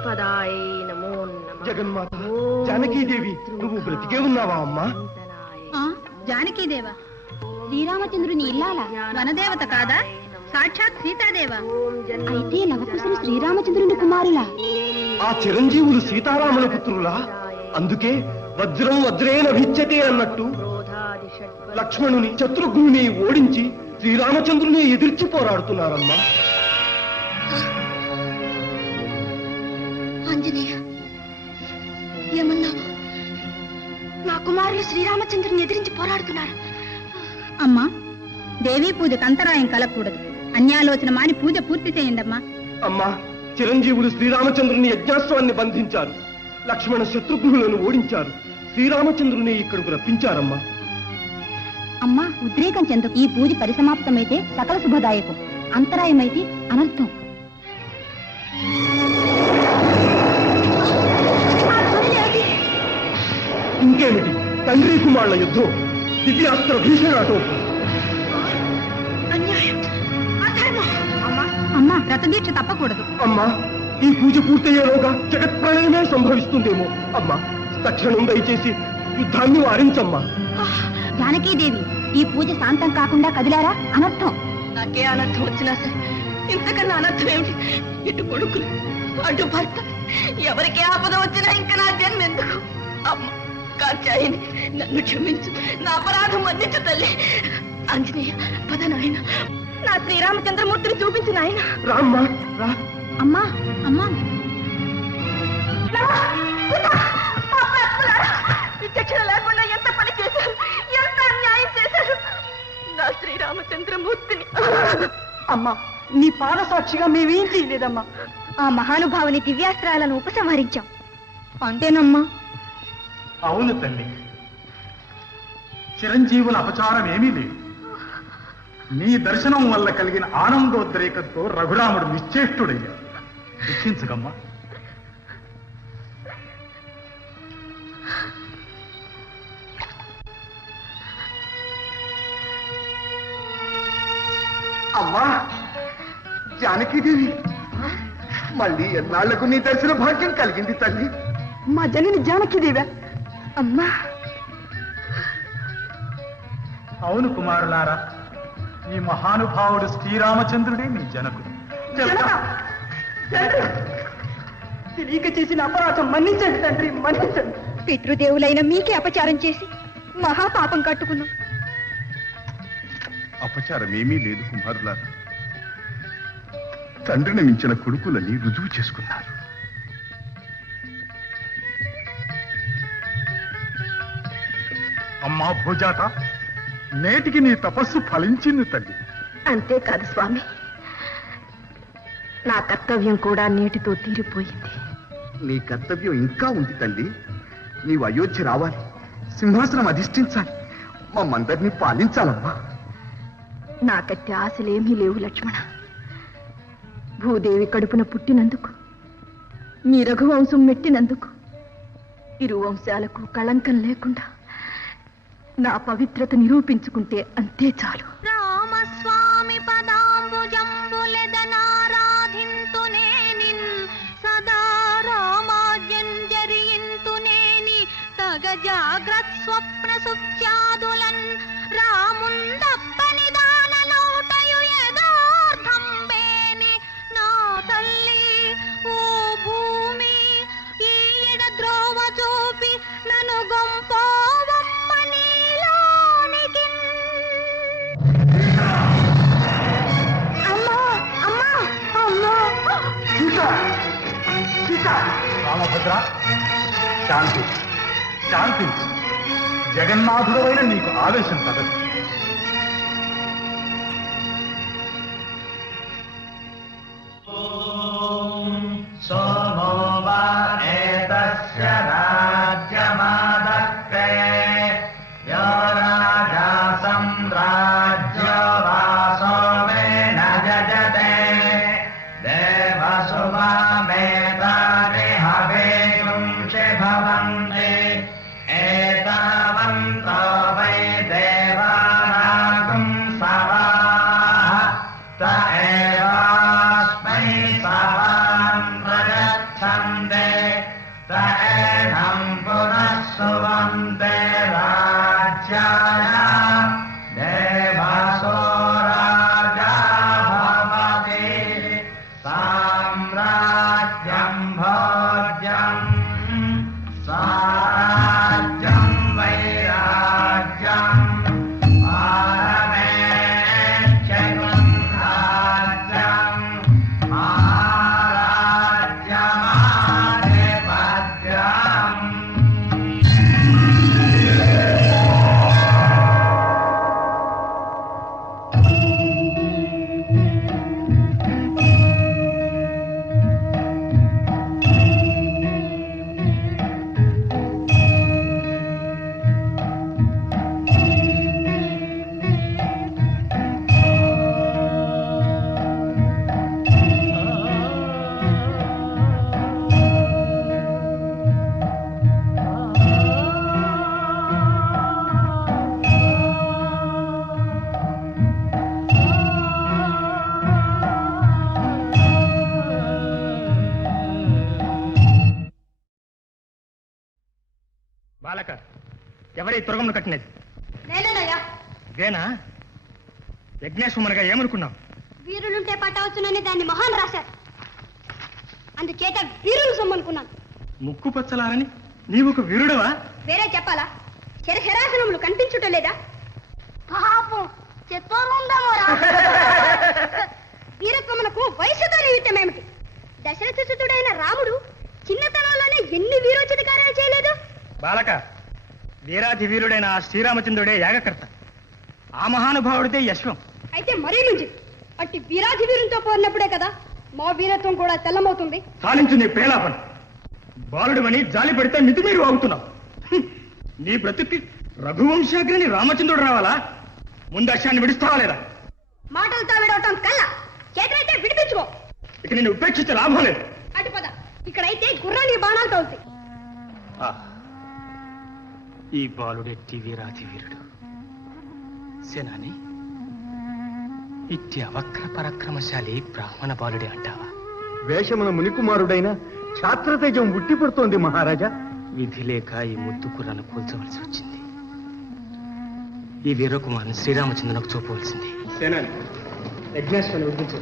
శ్రీపదాయ నమో నమః. జగన్మాత జానకీదేవి నువ్వు బ్రతికే ఉన్నావా అమ్మా? జానకీదేవ శ్రీరామచంద్రుని ఇల్లాల వనదేవత కాదా? సాక్షాత్ సీతాదేవ. అయితే లవకుశులు శ్రీరామచంద్రుని కుమారులా? ఆ చిరంజీవులు సీతారాముల పుత్రులా? అందుకే వజ్రం వజ్రేన భిచ్చతే అన్నట్టు లక్ష్మణుని శత్రుఘ్నుని ఓడించి శ్రీరామచంద్రుని ఎదిర్చి పోరాడుతున్నారమ్మా. ఆంజనేయ ఏమన్నావు? నా కుమారులు శ్రీరామచంద్రుని ఎదిరించి పోరాడుతున్నారు. అమ్మా, దేవీ పూజకు అంతరాయం కలగకూడదు. అన్యాలోచన మాని పూజ పూర్తి చేయండమ్మా. అమ్మా, చిరంజీవులు శ్రీరామచంద్రుని యజ్ఞాస్త్రాన్ని బంధించారు, లక్ష్మణ శత్రుఘ్నులను ఓడించారు, శ్రీరామచంద్రుని ఇక్కడకు రప్పించారమ్మా. అమ్మా, ఉద్రేకం చెందకు. ఈ పూజ పరిసమాప్తమైతే సకల శుభదాయకం, అంతరాయమైతే అనర్థం. ఇంకేమిటి తండ్రి కుమారుల యుద్ధం, దివ్యాస్త్ర భీషణాటం. అన్యాయం, అధర్మం. అమ్మా, వ్రతదీక్ష తప్పకూడదు. అమ్మా, ఈ పూజ పూర్తయ్యేలోగా జగత్ప్రళయమే సంభవిస్తుందేమో. అమ్మా, తక్షణం దయచేసి యుద్ధాన్ని వారించమ్మా. జానకీదేవి, ఈ పూజ శాంతం కాకుండా కదిలారా అనర్థం. నాకే అనర్థం వచ్చినా సరే ఇంతకన్నా అనర్థం ఏమిటి? ఇటు కొడుకులు అటు భర్త, ఎవరికి ఆపద వచ్చినా ఇంకా నా జన్మ ఎందుకు? అమ్మ కాచాయిని, నన్ను క్షమించు, నా అపరాధం మన్నించు తల్లి. ఆంజనేయ పద నాయన, నా శ్రీరామచంద్రమూర్తిని చూపించు నాయన. రామ్మా రా. అమ్మా అమ్మా, విచక్షణ లేకుండా ఎంత పని చేశారు, ఎంత అన్యాయం చేశారు నా శ్రీరామచంద్రమూర్తిని. అమ్మా, నీ పాద సాక్షిగా మేమేం చేయలేదమ్మా. ఆ మహానుభావుని దివ్యాస్త్రాలను ఉపసంహరించాం. అంతేనమ్మా. అవును తల్లి, చిరంజీవుల అపచారం ఏమీ లేదు. నీ దర్శనం వల్ల కలిగిన ఆనందోద్రేకంతో రఘురాముడు నిశ్చేష్టుడయ్యాడు. దుఃఖించకమ్మా. అమ్మా జానకీదేవి, మళ్ళీ ఎన్నాళ్లకు నీ దర్శన భాగ్యం కలిగింది తల్లి. మా జనని జానకీదేవా? అమ్మా, అవును కుమారులారా, ఈ మహానుభావుడు శ్రీరామచంద్రుడే మీ జనకుడు. తెలియక చేసిన అపరాధం మన్నించండి తండ్రి, మన్నించండి. పితృదేవులైన మీకే అపచారం చేసి మహాపాపం కట్టుకున్నాం. అపచారం ఏమీ లేదు కుమారులారా. తండ్రిని మించిన కొడుకులని రుజువు చేసుకున్నారు. అమ్మా భూజాత, నేటికి నీ తపస్సు ఫలించింది తల్లి. అంతేకాదు స్వామి, నా కర్తవ్యం కూడా నీటితో తీరిపోయింది. నీ కర్తవ్యం ఇంకా ఉంది తల్లి. నీవు అయోధ్య రావాలి, సింహాసనం అధిష్ఠించాలి, మమ్మందరినీ పాలించాలమ్మా. నాకట్టి ఆశలేమీ లేవు లక్ష్మణ. భూదేవి కడుపున పుట్టినందుకు, మీ రఘువంశం మెట్టినందుకు, ఇరు వంశాలకు కళంకం లేకుండా నా పవిత్రత నిరూపించుకుంటే అంతే చాలు. రామస్వామి పదాంబుజంబులెదనారాధింతునేనిన్ సదా రామాజ్ఞంజరియింతునేని తగ జాగ్రత్ స్వప్న సుఖ్యాదులన్ రాముందప్పని దానలోటయు యదార్థంబేని నా తల్లి ఓ భూమి ఈ ఎడ ద్రోవ చూపి నన్ను గొంపోవమ్మ నీలోనికి. అమ్మా, అమ్మా, అమ్మా. రామభద్ర, శాంతి శాంతి. జగన్నాథుడైన నీకు ఆవేశం తగదు. భవంతి ఏతావంతో వై దేవా బాలక ఎవరి తురగమును కట్టినది? నేనేనయ్యా. వేనా? యజ్ఞేశ్వరునిగా ఏమనుకున్నావు? వీరులుంటే పట్టవచ్చునని దాన్ని మహాన్ రాశారు. అందుచేత వీరులు సొమ్మనుకున్నాను. ముక్కు పచ్చలారని నీవు ఒక వీరుడవా? వేరే చెప్పాలా? శరశరాసనములు కనిపించుట లేదా? పాపం చెత్తోనుందమో వీరత్వమునకు వయసుతో నిమిత్తమేమిటి? దశరథసుతుడైన రాముడు చిన్నతనంలోనే ఎన్ని వీరోచిత కార్యాలు చేయలేదు? బాలక, వీరాధి వీరుడైన ఆ శ్రీరామచంద్రుడే యాగకర్త. ఆ మహానుభావుడితే యశ్వం. అయితే మరీ నుంచి అట్టి వీరాధి వీరునితో పోరినప్పుడే కదా మా వీరత్వం కూడా తెల్లమవుతుంది. సాలించు నీ పేలాపన. బాలుడమని జాలి పెడితే మితిమీరి వాగుతున్నావు. నీ బ్రతుక్కి రఘువంశాగ్రని రామచంద్రుడు రావాలా? ముందు అశాన్ని విడుస్తావా లేదా? మాటలతో విడవటం కల్లా, చేతనైతే విడిపించుకో. ఇక నేను ఉపేక్షించే లాభం లేదు. అటు పద. ఇక్కడైతే గుర్రానికి బాణాలు తోలుతాయి. ఈ బాలుడెట్టి వీరాధి వీరుడు సేనాని, ఇట్టి అవక్ర పరాక్రమశాలి బ్రాహ్మణ బాలుడే అంటావా? వేషమున మునికుమారుడైన ఛాత్రతేజం ఉట్టిపడుతోంది మహారాజా. విధి లేక ఈ ముద్దు కుర్రాను కూల్చవలసి వచ్చింది. ఈ వీరకుమారుని శ్రీరామచంద్రునికి చూపవలసింది. సేనాని, యజ్ఞేశ్వరుని ఉద్దించు.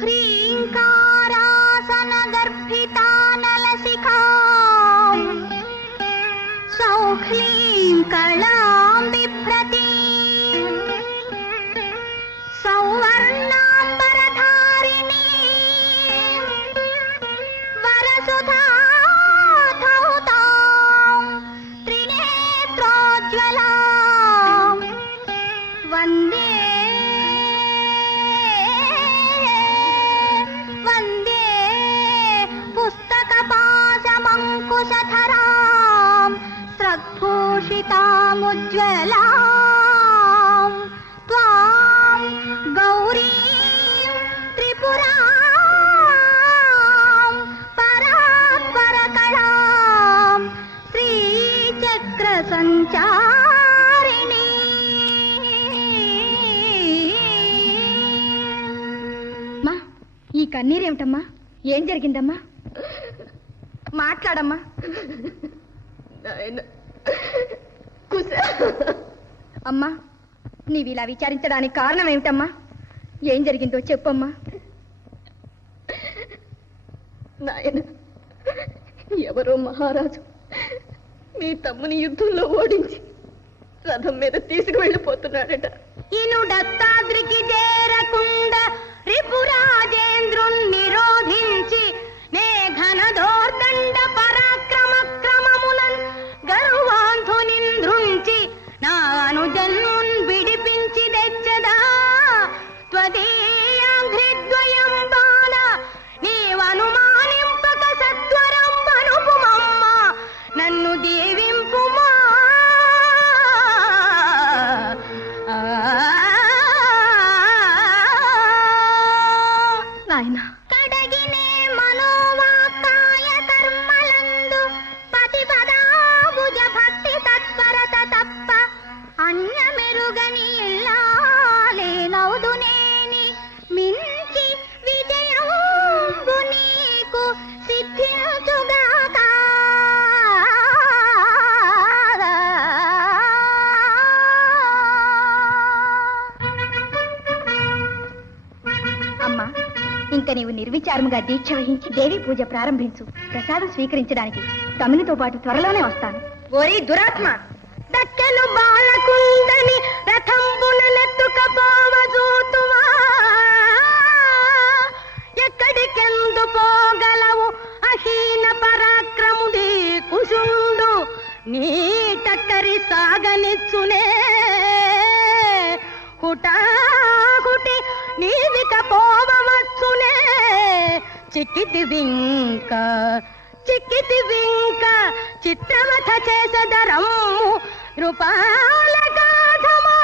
హ్రీంకారాసన గర్భితానలసికా సౌఖ్లీం కళాం బిభ్రతి సౌవర్ణాంబరధారిణీ వరసుధాధౌతాం త్రినేత్రోజ్వలాం వందే వందే పుస్తకపాశమంకుశధరాం స్రగ్భూషితాముజ్వలాం త్వాం గౌరీం త్రిపురాం పరాత్పరకళాం శ్రీచక్ర సంచారిణీ. ఈ కన్నీరేమిటమ్మా? ఏం జరిగిందమ్మా? మాట్లాడమ్మా. అమ్మా, నీవిలా విచారించడానికి కారణం ఏమిటమ్మా? ఏం జరిగిందో చెప్పమ్మా. నాయన, ఎవరో మహారాజు మీ తమ్ముని యుద్ధంలో ఓడించి రథం మీద తీసుకువెళ్ళిపోతున్నాడట. ఇనుడత్తాద్రికి చేరకుండ రిపురాజేంద్రున్ నిరోధించి నే ఘనదోర్దండ పరాక్రమ క్రమమునన్ గరువాంధునింద్రుంచి నా అనుజన్మున్ విడిపించి తెచ్చదా త్వదీయాంఘ్రిద్వయం బాల నీవనుమానింపక సత్వరం అనుపుమమ్మ నన్ను దీవింపుమా. నాయన, కడగినే మన నిర్విచారముగా దీక్ష వహించి దేవి పూజ ప్రారంభించు. ప్రసాదం స్వీకరించడానికి తమ్మునితో పాటు త్వరలోనే వస్తాను. ఓరి దురాత్మ, దక్కను బాలకుందని రథంబునెత్తుకపోవజూతువా, ఎక్కడికెందు పోగలవు అహీన పరాక్రముడి కుశుండు, నీ టక్కరి సాగనిచ్చునే హుటాహుటి నీవిక పోవచ్చునే. చిక్కితి వింక చిత్రవథ చేసదరము రూపాల గాధమా.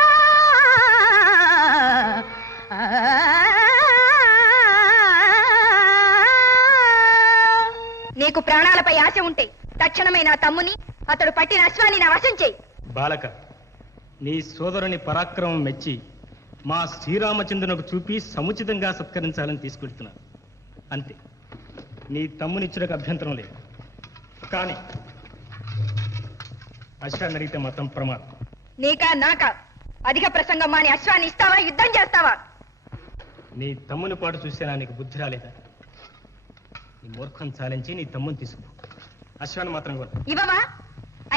నీకు ప్రాణాలపై ఆశ ఉంటే తక్షణమే నా తమ్ముని, అతడు పట్టిన అశ్వాన్ని నా వశం చేయి. బాలక, నీ సోదరుని పరాక్రమం మెచ్చి మా శ్రీరామచంద్రునకు చూపి సముచితంగా సత్కరించాలని తీసుకెళ్తున్నా. అంతే, నీ తమ్మునిచ్చులకు అభ్యంతరం లేదు. కానీ అశ్వాన్ని అడిగితే మాత్రం ప్రమాదం. నీకా నాకా అధిక ప్రసంగం మాని అశ్వాన్ని ఇస్తావా, యుద్ధం చేస్తావా? నీ తమ్ముని పాటు చూసేనా నీకు బుద్ధి రాలేదా? నీ మూర్ఖం చాలించి నీ తమ్ముని తీసుకు, అశ్వాన్ని మాత్రం కూడా ఇవ్వవా?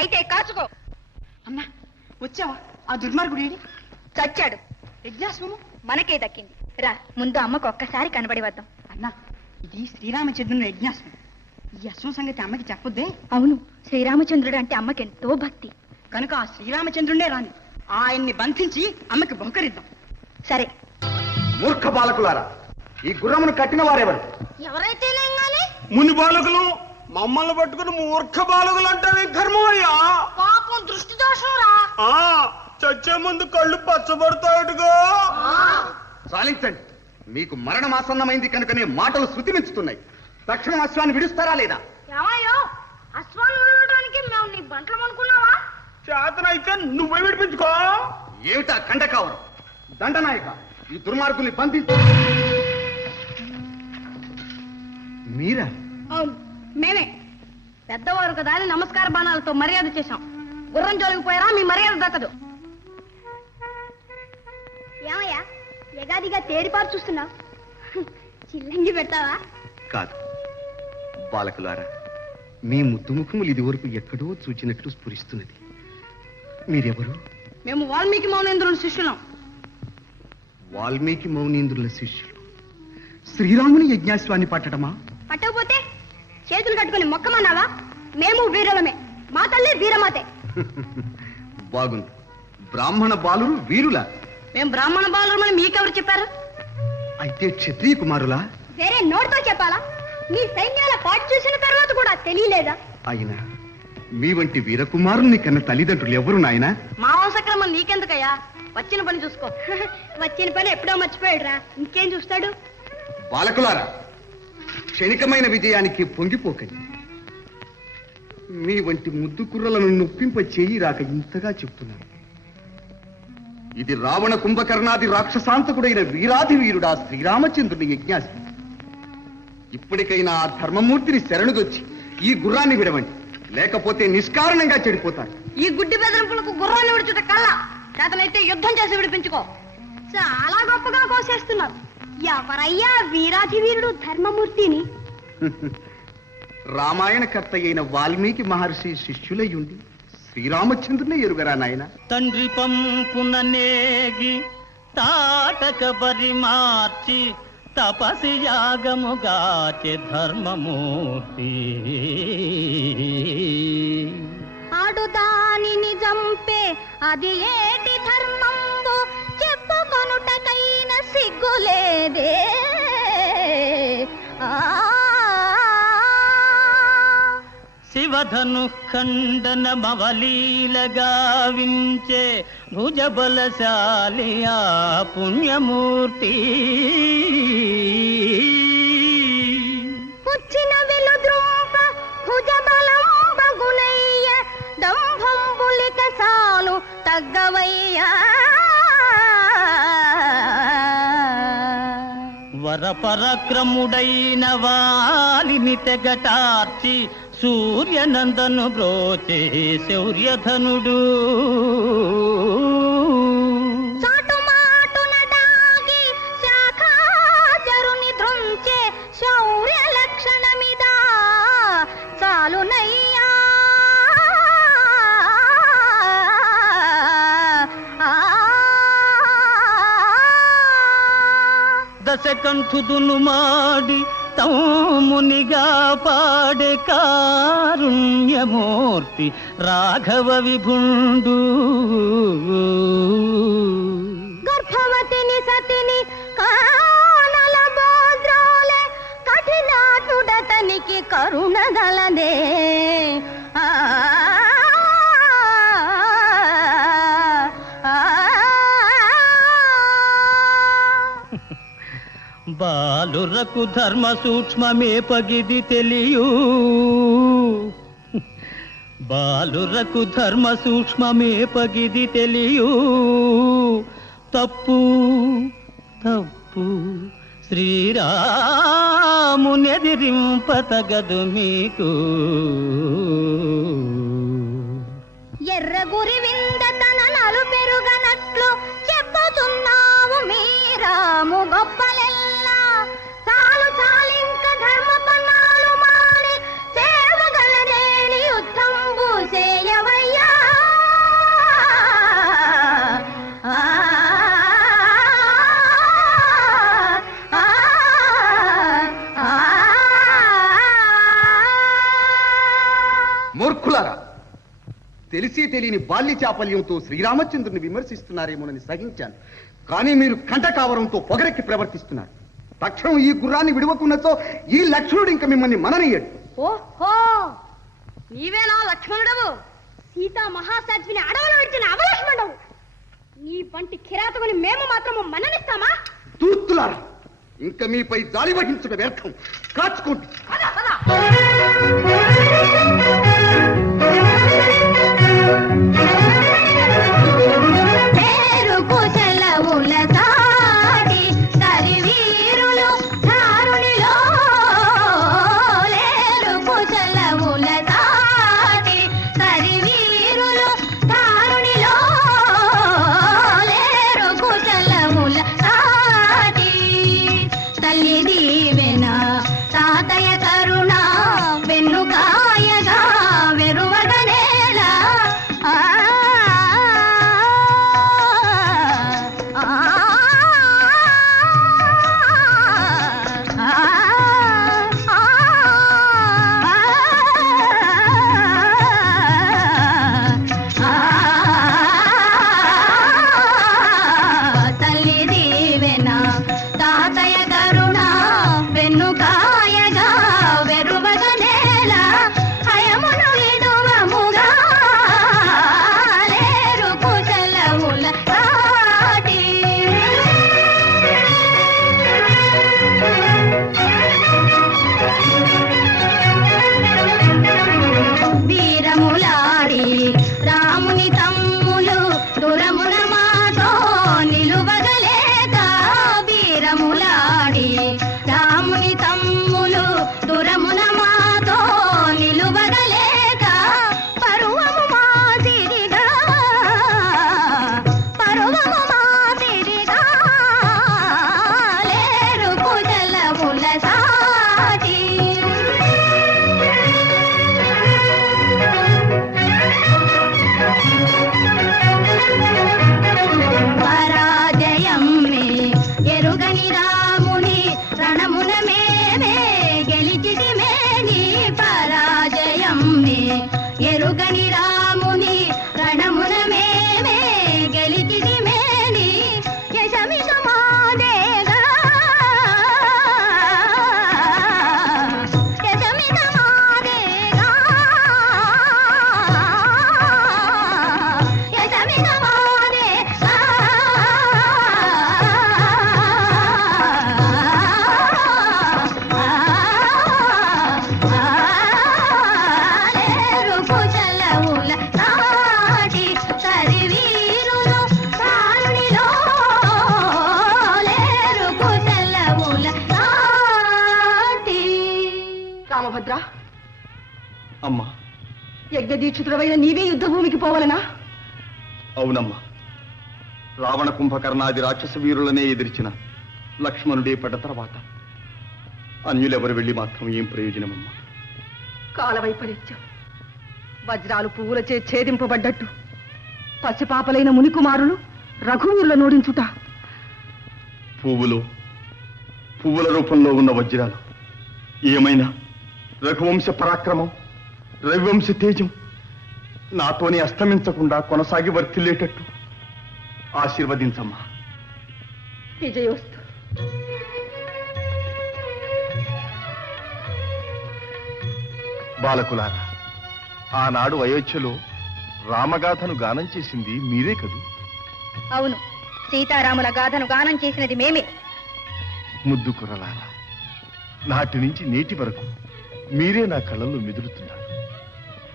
అయితే కాచుకో. అన్నా వచ్చావా? ఆ దుర్మార్గుడు చచ్చాడు. యజ్ఞాశ్వము మనకే దక్కింది. రా, ముందు అమ్మకు ఒక్కసారి కనబడి వద్దాం. అన్నా, ఇది శ్రీరామచంద్రుని యజ్ఞాశ్వం. ఈ అశ్వం సంగతి అమ్మకి చెప్పొద్దే. అవును, శ్రీరామచంద్రుడు అంటే అమ్మకెంతో భక్తి. కనుక ఆ శ్రీరామచంద్రుడే రాని ఆయన్ని బంధించి అమ్మకి బహుకరిద్దాం. సరే. మూర్ఖ బాలకులారా, ఈ గుర్రమును కట్టిన వారెవరు? ఎవరైతేనే గాని ముని బాలకులు మమ్మల్ని పట్టుకుని మూర్ఖ బాలకులు అంటే ధర్మమయ్యా. పాపం దృష్టి దోషం రా. చచ్చే ముందు కళ్ళు పచ్చబడతాడుగా. చాలించండి, మీకు మరణమాసన్నమైంది కనుకనే మాటలు శృతిమించుతున్నాయి. తక్షణం అశ్వాన్ని విడుస్తారా లేదా? ఏమయ్యో, అశ్వాన్ని విడవడానికి మేము నీ బంట్లం అనుకున్నావా? చేతనైతే నువ్వే విడిపించుకో. ఏమిటా కండకావరం? దండనాయక, ఈ దుర్మార్గుల్ని బంధించు. మీరా? అవును, మేమే. పెద్దవారు కదా అని నమస్కార బాణాలతో మర్యాద చేశాం. గుర్రం జోలికి పోయారా మీ మర్యాద దక్కదు. ఏమయ్యా, ఎగాదిగా తేరిపారు చూస్తున్నావు, చిల్లంగి పెడతావా? కాదు బాలకులారా, మీ ముద్దుముఖములు ఇది వరకు ఎక్కడో చూచినట్లు స్ఫురిస్తున్నది. మీరెవరు? మేము వాల్మీకి మౌనేంద్రుని శిష్యులం. వాల్మీకి మౌనీంద్రుల శిష్యులు శ్రీరాముని యజ్ఞాశ్వాన్ని పట్టడమా? పట్టకపోతే చేతులు కట్టుకుని మొక్కమన్నావా? మేము వీరులమే, మా తల్లి వీరమాతే. బాగుంది. బ్రాహ్మణ బాలురు వీరులా? మేము బ్రాహ్మణ బాలురమని మీకెవరు చెప్పారు? అయితే క్షత్రియ కుమారులా? వేరే నోటితో చెప్పాలా? మీ సైన్యాల పాటు చూసిన తర్వాత కూడా తెలియలేదా? అయినా మీ వంటి వీరకుమారుని కన్న తల్లిదండ్రులు ఎవరు నాయనా? మా వంశక్రమం నీకెందుకయ్యా? వచ్చిన పని చూసుకో. వచ్చిన పని ఎప్పుడో మర్చిపోయాడురా, ఇంకేం చూస్తాడు? బాలకులారా, క్షణికమైన విజయానికి పొంగిపోకండి. మీ వంటి ముద్దు కుర్రలను నొప్పింప చేయి రాక ఇంతగా చెప్తున్నాను. ఇది రావణ కుంభకర్ణాది రాక్షసాంతకుడైన వీరాధి వీరుడా శ్రీరామచంద్రుని యజ్ఞాశ్వం. ఇప్పటికైనా ఆ ధర్మమూర్తిని శరణుదొచ్చి ఈ గుర్రాన్ని విడవండి, లేకపోతే నిష్కారణంగా చెడిపోతారు. ఈ గుడ్డి బెదిరింపులకు గుర్రాన్ని విడుచుట కల్లా, చేతనైతే యుద్ధం చేసి విడిపించుకో. చాలా గొప్పగా కోసేస్తున్నారు. ఎవరయ్యా వీరాధి వీరుడు ధర్మమూర్తిని? రామాయణకర్త అయిన వాల్మీకి మహర్షి శిష్యులయ్యుండి శ్రీరామచంద్రుని ఎరుగరా నాయన? తండ్రి పంపున నేగి తాటక బరి మార్చి తపసి యాగముగాచే ధర్మమూర్తి. ఆడు దానిని చంపే అది ఏటి ధర్మంబు చెప్పుకొనుటకైన సిగ్గులేదే. శివధను ఖండన మవలీలగా వించే భుజబలశాలి ఆ పుణ్యమూర్తి. పుచ్చిన వెలుద్రూప భుజబలం బగునయ్య దంభంబులిక సాలు తగ్గవయ్యా. వరపరక్రముడైన వాలిని తెగటార్చి సూర్యనందను బ్రోచే శౌర్యధనుడు. చాటుమాటున డాగి శాఖాచరుని ధృంచే శౌర్య కంఠుదును మాడి తమ్మునిగా పాడే కారుణ్యమూర్తి రాఘవ విభుండు. గర్భవతిని సతిని కానల బోద్రోలే కఠినాటుడతనికి కరుణగలదే. బాలురకు ధర్మ సూక్ష్మమే పగిది తెలియు. బాలురకు ధర్మ సూక్ష్మమే పగిది తెలియు. తప్పు తప్పు శ్రీరామునెదిరింపతగదు మీకు. ఎర్రగురి వింద తన నలు పెరుగనట్లు చెప్పుతున్నాము మీరాము గొప్పలెల్లా. చాలు చాలింక ధర్మ పన్నాలు మాని సేవగలదేని యుద్ధంబు చేయవయ్యా. మూర్ఖులారా, తెలిసి తెలియని బాల్య చాపల్యంతో శ్రీరామచంద్రుని విమర్శిస్తున్నారేమోనని సహించాను. కానీ మీరు కంటకావరంతో పొగరెక్కి ప్రవర్తిస్తున్నారు. తక్షణం ఈ గుర్రాన్ని విడవకున్నచో ఈ లక్ష్మణుడు ఇంక మిమ్మల్ని మననీయడు. ఓహో, నీవేనా లక్ష్మణుడవు? సీతా మహాసాధ్విని అడవులు విడిచిన అవలక్ష్మణుడు. నీ వంటి కిరాతకుని మేము మాత్రము మననిస్తామా? దూర్తులారా, ఇంక మీపై జాలి వహించుట వ్యర్థం. కాచుకోండి. పేరుకు చెల్లవుల సాటి సరివీరులు ధారునిలో. లేరుకు చెల్లవుల సాటి సరివీరులు ధారునిలో. లేరుకు చెల్లవుల సాటి తల్లి దీవెన తాతయ్య కరుణ వెన్నుకాయగా వెరువగనేలా. తల్లి దీవెన తాతయ్య కరుణ వెన్నుకాయగా వెరువగనేలా. హయమును విడువముగా లేరు కుశలముల సాటి. వీరములాడి రాముని తమ్ములు దురమున మాతో నిలువగలేక. వీరములాడి రాముని తమ్ములు దురమున మాతో నిలువగలేక. పరువము మాదిరిగా పరువము మాదిరిగా లేరు కుశలముల సాటి. పరాజయం మే ఎరుగని రాముని రణమున మేమే గెలిచితి మేని. పరాజయం మే ఎరుగని రాముని రణమున మేమే గెలిచితి మేని. యశమిక మాదేగా యశమిక మాదేగా యశమిక మాదేగా. లేరు కుశలముల సాటి సరివీరులు ధారునిలో. లేరు కుశలముల సాటి. రామభద్ర, అమ్మా, యజ్ఞదీక్షితుడవైన నీవే యుద్ధభూమికి పోవలనా? అవునమ్మా. రావణ కుంభకర్ణాది రాక్షస వీరులనే ఎదిర్చిన లక్ష్మణుడే పడ్డ తర్వాత అన్యులెవరు వెళ్ళి మాత్రం ఏం ప్రయోజనమమ్మా? కాలవైపరీత్యం వజ్రాలు పువ్వులచే ఛేదింపబడ్డట్టు పసిపాపలైన మునికుమారులు రఘువీరుల నోడించుట. పువ్వులు పువ్వుల రూపంలో ఉన్న వజ్రాలు ఏమైనా రఘువంశ పరాక్రమం, రవివంశ తేజం నాతోనే అస్తమించకుండా కొనసాగి వర్తిల్లేటట్టు ఆశీర్వదించమ్మా. విజయోస్తు. బాలకులారా, ఆనాడు అయోధ్యలో రామగాథను గానం చేసింది మీరే కదూ? అవును, సీతారాముల గాథను గానం చేసినది మేమే. ముద్దు కుర్రలారా, నాటి నుంచి నేటి వరకు మీరే నా కళ్ళల్లో మెదులుతున్నారు.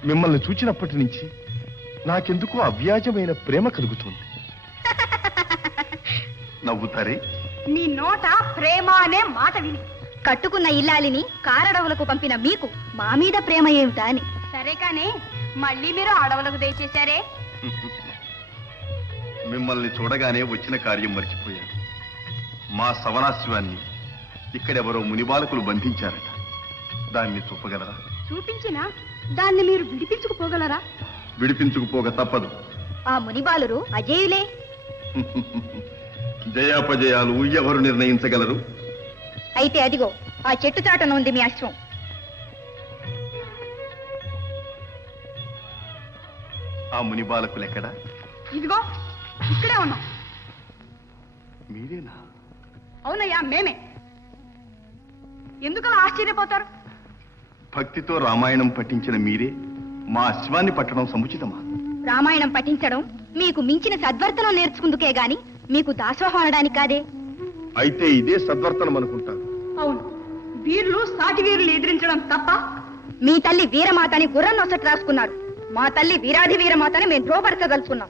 మిమ్మల్ని చూచినప్పటి నుంచి నాకెందుకో అవ్యాజమైన ప్రేమ కలుగుతుంది. నవ్వుతారే? మీ నోట ప్రేమ అనే మాట విని కట్టుకున్న ఇల్లాలిని కారడవులకు పంపిన మీకు మా మీద ప్రేమ ఏమిటా అని. సరే కానీ మళ్ళీ మీరు అడవులకు దయచేశారే. మిమ్మల్ని చూడగానే వచ్చిన కార్యం మర్చిపోయాను. మా సవనాశ్వాన్ని ఇక్కడెవరో మునిబాలకులు బంధించారట. దాన్ని చూపగలరా? చూపించినా దాన్ని మీరు విడిపించుకుపోగలరా? విడిపించుకుపోక తప్పదు. ఆ మునిబాలురు అజేయులే. జయాపజయాలు ఎవరు నిర్ణయించగలరు? అయితే అదిగో ఆ చెట్టు చాటన ఉంది మీ అశ్వం. ఆ మునిబాలకులెక్కడా? ఇదిగో ఇక్కడే ఉన్నాం. మీరేనా? అవునయ్యా, మేమే. ఎందుకలా ఆశ్చర్యపోతారు? భక్తితో రామాయణం పఠించిన మీరే మా అశ్వాన్ని పట్టడం సముచితమా? రామాయణం పఠించడం మీకు మించిన సద్వర్తనం నేర్చుకుందుకే గాని మీకు దాసోహం అనడానికి కాదే. అయితే ఇదే సద్వర్తనం అనుకుంటాను. అవును, వీరులు సాటి వీరులు ఎదిరించడం తప్ప. మీ తల్లి వీరమాతని గుర్రం నొసట రాసుకున్నారు. మా తల్లి వీరాధి వీరమాతని మేము ద్రోపరచదలుచుకున్నాం.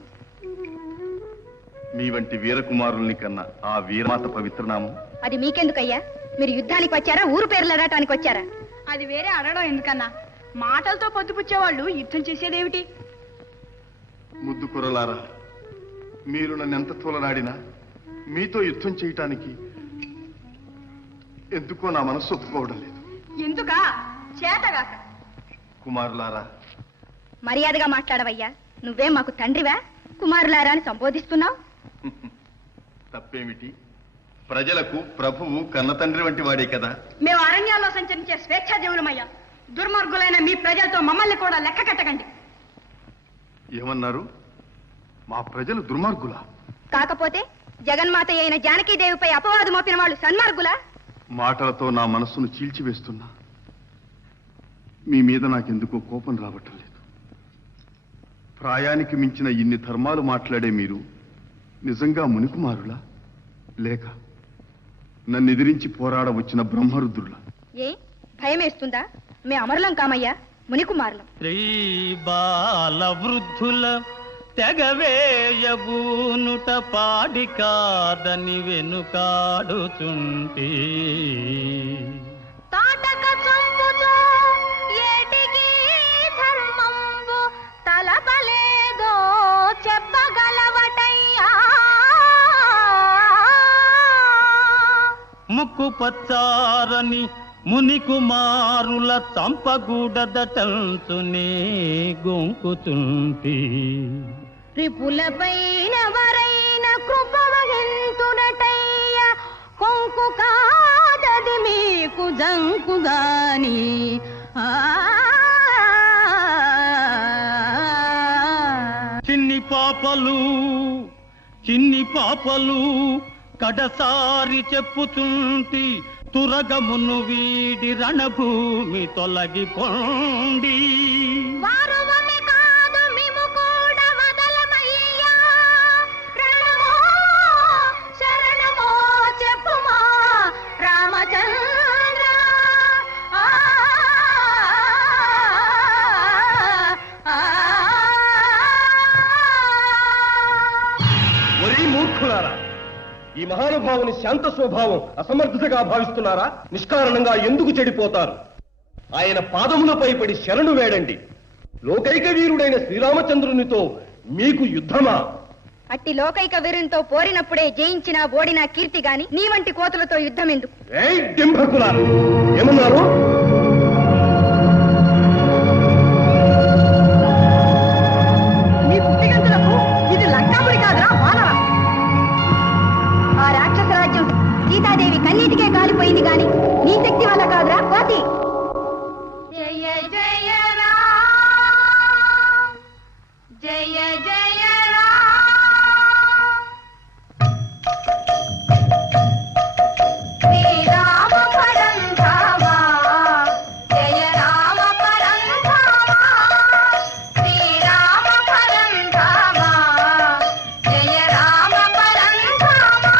మీ వంటి వీరకుమారుల్ని కన్నా ఆ వీరమాత పవిత్రనామం. అది మీకెందుకయ్యా? మీరు యుద్ధానికి వచ్చారా, ఊరు పేర్లు అడటానికి వచ్చారా? అది వేరే అడగడం ఎందుకన్నా? మాటలతో పొద్దుపుచ్చేవాళ్ళు యుద్ధం చేసేదేమిటి? ముద్దు కుర్రలారా, మీరు నన్ను ఎంత తోలనాడినా మీతో యుద్ధం చేయటానికి ఎందుకో నా మనస్సు ఒప్పుకోవడం లేదు. ఎందుకా? చేతగాక. కుమారులారా, మర్యాదగా మాట్లాడవయ్యా. నువ్వేం మాకు తండ్రివా? కుమారులారా అని సంబోధిస్తున్నావు. తప్పేమిటి? ప్రజలకు ప్రభువు కన్న తండ్రి వంటి వాడే కదా. మేము అరణ్యాల్లో సంచరించే స్వేచ్ఛాజీవులమయ్యా. దుర్మార్గులైన మీ ప్రజలతో మమ్మల్ని కూడా లెక్క కట్టకండి. ఏమన్నారు? మా ప్రజలు దుర్మార్గులా? కాకపోతే జగన్మాత అయిన జానకీదేవిపై అపవాదు మోపిన వాళ్ళు సన్మార్గులా? మాటలతో నా మనస్సును చీల్చివేస్తున్నా. మీ మీద నాకెందుకో కోపం రావటం లేదు. ప్రాయానికి మించిన ఇన్ని ధర్మాలు మాట్లాడే మీరు నిజంగా మునికుమారులా, లేక నన్ను ఎదిరించి పోరాడ వచ్చిన బ్రహ్మరుద్రులా? ఏ భయమేస్తుందా? మే అమరులం కామయ్యా, మునికుమారులం. శ్రీ బాల వృద్ధుల తెగవేయబూనుట పాడి కాదని వెనుకాడుచుంటి. తాటక చంపుతో ఏటికి ధర్మంబు తలపలేదో చెప్పగలవటయ్యా. ముక్కు పచ్చారని మునికుమారుల చంపగూడదటంచునే గొంకుచుంటి. రిపులపైన వరైన కృప వహింతునటయ్య. కొంకు కాదది మీకు జంకుగాని. చిన్ని పాపలు కడసారి చెప్పుచుంటి. తురగమును వీడి రణభూమి తొలగిపోండి. వారువమే కాదు మిము కూడా వదలమయ్యా. రణమో శరణమో చెప్పుమా రామచంద్ర. ఒరే మూర్ఖులారా, ఈ మహానుభావుని శాంత స్వభావం అసమర్థతగా భావిస్తున్నారా? నిష్కారణంగా ఎందుకు చెడిపోతారు? ఆయన పాదములపై పడి శరణు వేడండి. లోకైక వీరుడైన శ్రీరామచంద్రునితో మీకు యుద్ధమా? అట్టి లోకైక వీరునితో పోరినప్పుడే జయించినా ఓడినా కీర్తి గాని నీ వంటి కోతులతో యుద్ధం ఎందుకు? ఏయ్ డింభకులారా, ఏమన్నారు? నీ పుట్టిగంతులకు ఇది లంకాపురి కాదురా వానరా. ఆ రాక్షస రాజ్యం సీతాదేవి కన్నీటికే కాలిపోయింది జయ జయ రామ్ జయ జయ రామ్ శ్రీరామ పరంధామా జయ రామ పరంధామా శ్రీరామ పరంధామా జయ రామ పరంధామా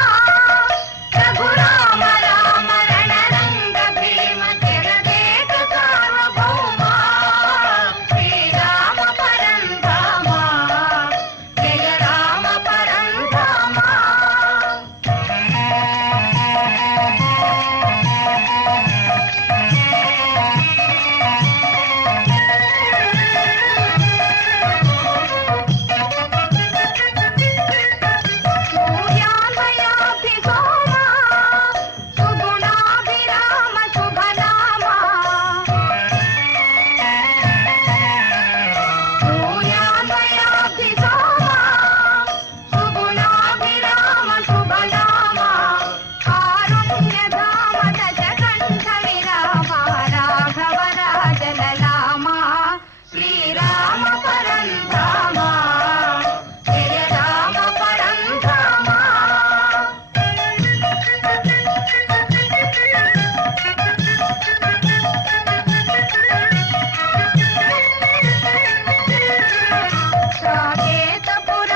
రఘురామ రామ రణరంగ భీమ జగదేక సార్వభౌమా శ్రీరామ పరంధామా జయ రామ పరంధామా సూర్యాన్వయాభిసోమా సుగుణాభిరామ శుభనామా సూర్యాన్వయాభిసోమా సుగుణాభిరామ శుభనామా కారుణ్యధామ దశకంఠ విరామ రాఘవ రాజలలామా శ్రీరామ పరంధామా జయ రామ పరంధామా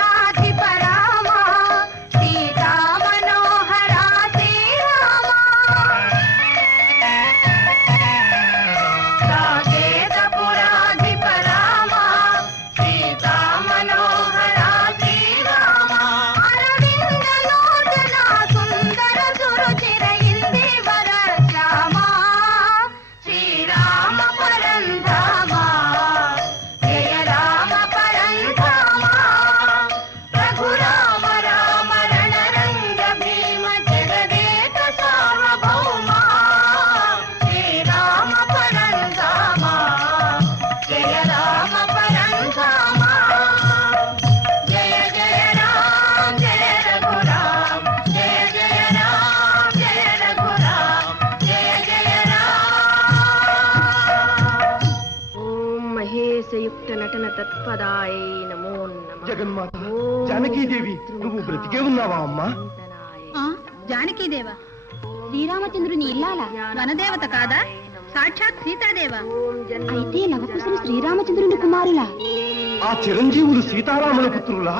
సాకేతపురాధిపరామా సీతా మనోహరా శ్రీరామా సాకేతపురాధిపరామా సీతా మనోహరా శ్రీరామా అరవిందలోచన సుందర సురుచిర ఇందివర శ్యామా శ్రీరామ పరంధామా జయ రామ పరంధామా రఘురామ రామ రణరంగ భీమ జగదేక సార్వభౌమా శ్రీరామ పరంధామా జయ రామ పరంధామా జయ జయ రామ జయ రఘురామ జయ జయ రామ జయ రఘురామ జయ జయ రామ ఓం మహేశయుక్త నటన తత్పదాయ నమో నమః జగన్మాత జానకీదేవి నువ్వు బ్రతికే ఉన్నావా అమ్మా జానకీదేవ శ్రీరామచంద్రుని ఇల్లాల వనదేవత కాదా సాక్షాత్ సీతాదేవ అయితే లవకుశులు శ్రీరామచంద్రుని కుమారులా ఆ చిరంజీవులు సీతారాముల పుత్రులా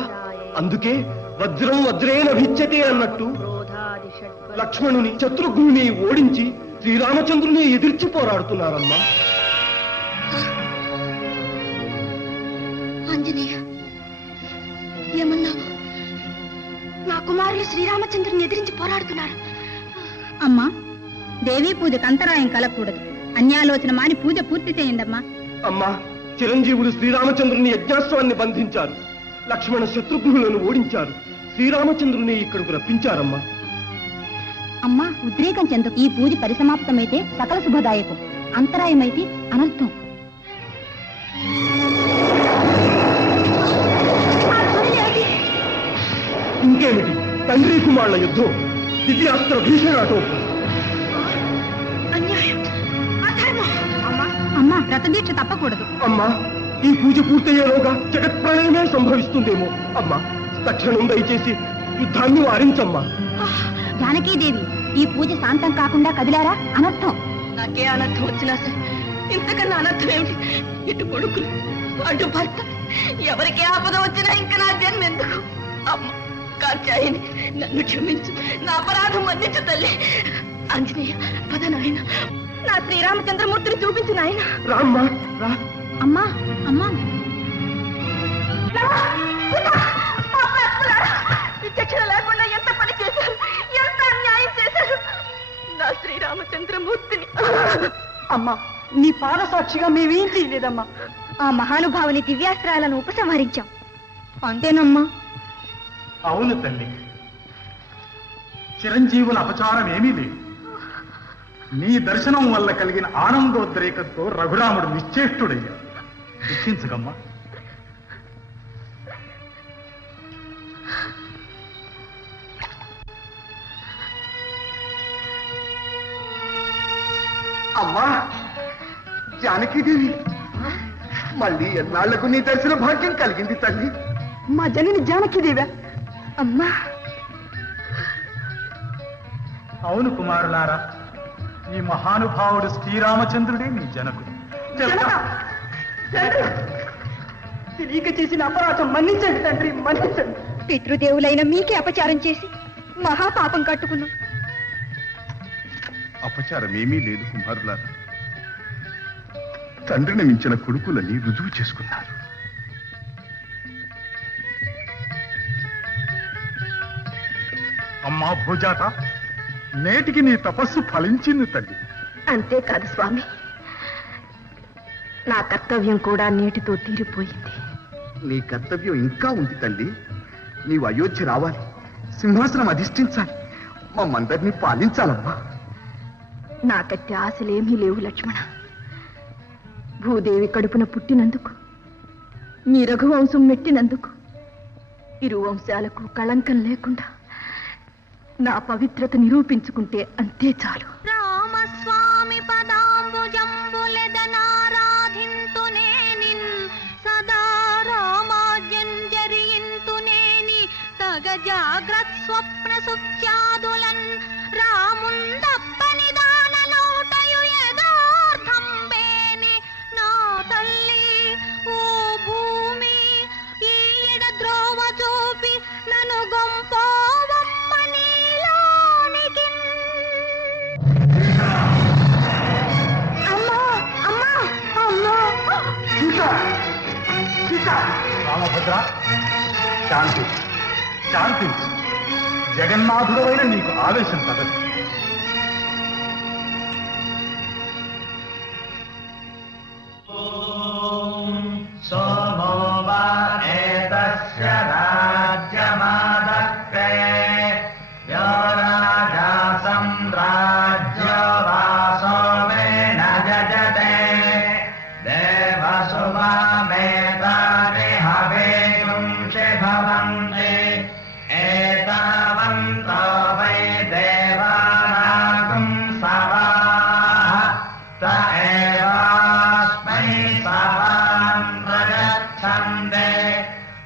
అందుకే వజ్రం వజ్రేన భిచ్చతే అన్నట్టు లక్ష్మణుని శత్రుఘ్నుని ఓడించి శ్రీరామచంద్రుని ఎదిర్చి పోరాడుతున్నారమ్మా ఆంజనేయ ఏమన్నావు నా కుమారులు శ్రీరామచంద్రుని ఎదిరించి పోరాడుతున్నారు అమ్మా దేవీ పూజకు అంతరాయం కలగకూడదు అన్యాలోచన మాని పూజ పూర్తి చేయండమ్మా అమ్మా చిరంజీవులు శ్రీరామచంద్రుని యజ్ఞాస్వాన్ని బంధించారు లక్ష్మణ శత్రుఘ్నులను ఓడించారు శ్రీరామచంద్రుని ఇక్కడకు రప్పించారమ్మా అమ్మా ఉద్రేకం చెందకు ఈ పూజ పరిసమాప్తమైతే సకల శుభదాయకం అంతరాయమైతే అనర్థం ఇంకేమిటి తండ్రి కుమారుల యుద్ధం దివ్యాస్త్ర భీషణాటోపం అన్యాయం అధర్మం అమ్మా వ్రతదీక్ష తప్పకూడదు అమ్మా ఈ పూజ పూర్తయ్యేలోగా జగత్ప్రళయమే సంభవిస్తుందేమో అమ్మా తక్షణం దయచేసి యుద్ధాన్ని వారించమ్మా జానకీదేవి ఈ పూజ శాంతం కాకుండా కదిలారా అనర్థం నాకే అనర్థం వచ్చినా సరే ఇంతకన్నా అనర్థం ఏమిటి ఇటు కొడుకులు అటు భర్త ఎవరికి ఆపద వచ్చినా ఇంకా నా జన్మ ఎందుకు అమ్మ కాచాయిని నన్ను క్షమించు నా అపరాధం మన్నించు తల్లి ఆంజనేయ పద నాయన నా శ్రీరామచంద్రమూర్తిని చూపించు నాయన రామ్మా రా అమ్మా అమ్మా విచక్షణ లేకుండా ఎంత పని చేశారు ఎంత అన్యాయం చేశారు నా శ్రీరామచంద్రమూర్తిని అమ్మా నీ పాద సాక్షిగా మేమేం చేయలేదమ్మా ఆ మహానుభావుని దివ్యాస్త్రాలను ఉపసంహరించాం అంతేనమ్మా అవును తల్లి చిరంజీవుల అపచారం ఏమీ లేదు నీ దర్శనం వల్ల కలిగిన ఆనందోద్రేకంతో రఘురాముడు నిశ్చేష్టుడయ్యాడు దుఃఖించకమ్మా అమ్మా జానకీదేవి మళ్ళీ ఎన్నాళ్లకు నీ దర్శన భాగ్యం కలిగింది తల్లి. మా జనని జానకీదేవా? అమ్మా అవును కుమారులారా, ఈ మహానుభావుడు శ్రీరామచంద్రుడే మీ జనకుడు. జనక! తండ్రి! తెలియక చేసిన అపరాధం మన్నించండి తండ్రి, మన్నించండి. పితృదేవులైన మీకే అపచారం చేసి మహాపాపం కట్టుకున్నాం. అపచారమేమీ లేదు కుమారులారా. తండ్రిని మించిన కొడుకులని రుజువు చేసుకున్నారు. అమ్మా భూజాత, నేటికి నీ తపస్సు ఫలించింది తల్లి. అంతేకాదు స్వామి, నా కర్తవ్యం కూడా నేటితో తీరిపోయింది. నీ కర్తవ్యం ఇంకా ఉంది తల్లి. నీవు అయోధ్య రావాలి, సింహాసనం అధిష్ఠించాలి, మమ్మందరినీ పాలించాలమ్మా. నాకట్టి ఆశలేమీ లేవు లక్ష్మణ. భూదేవి కడుపున పుట్టినందుకు, మీ రఘువంశం మెట్టినందుకు, ఇరు వంశాలకు కళంకం లేకుండా నా పవిత్రత నిరూపించుకుంటే అంతే చాలు. రామస్వామి పదాంబుజంబులెదనారాధింతునేనిన్ సదా రామాజ్ఞంజరియింతునేని తగ జాగ్రత్ స్వప్న సుఖ్యాదులన్ రాముందప్పని దానలోటయు యదార్థంబేని నా తల్లి ఓ భూమి ఈడ ద్రోవ చూపి నన్ను గొంపోవమ్మ నీలోనికి. అమ్మా అమ్మా అమ్మా! సీత! సీత! రామభద్ర, శాంతి శాంతి. జగన్నాథుడైన నీకు ఆవేశం తగదు. सोमो वा एतस्य राज्यमादक्ते यो राजा सम्राज्यो वासो मे न जजते देवसुमामेतानि हवेगुंषि भवन्ति एतावन्तो वै देवानागुं सवाः त एवास्मै सवान् प्रयच्छन्ते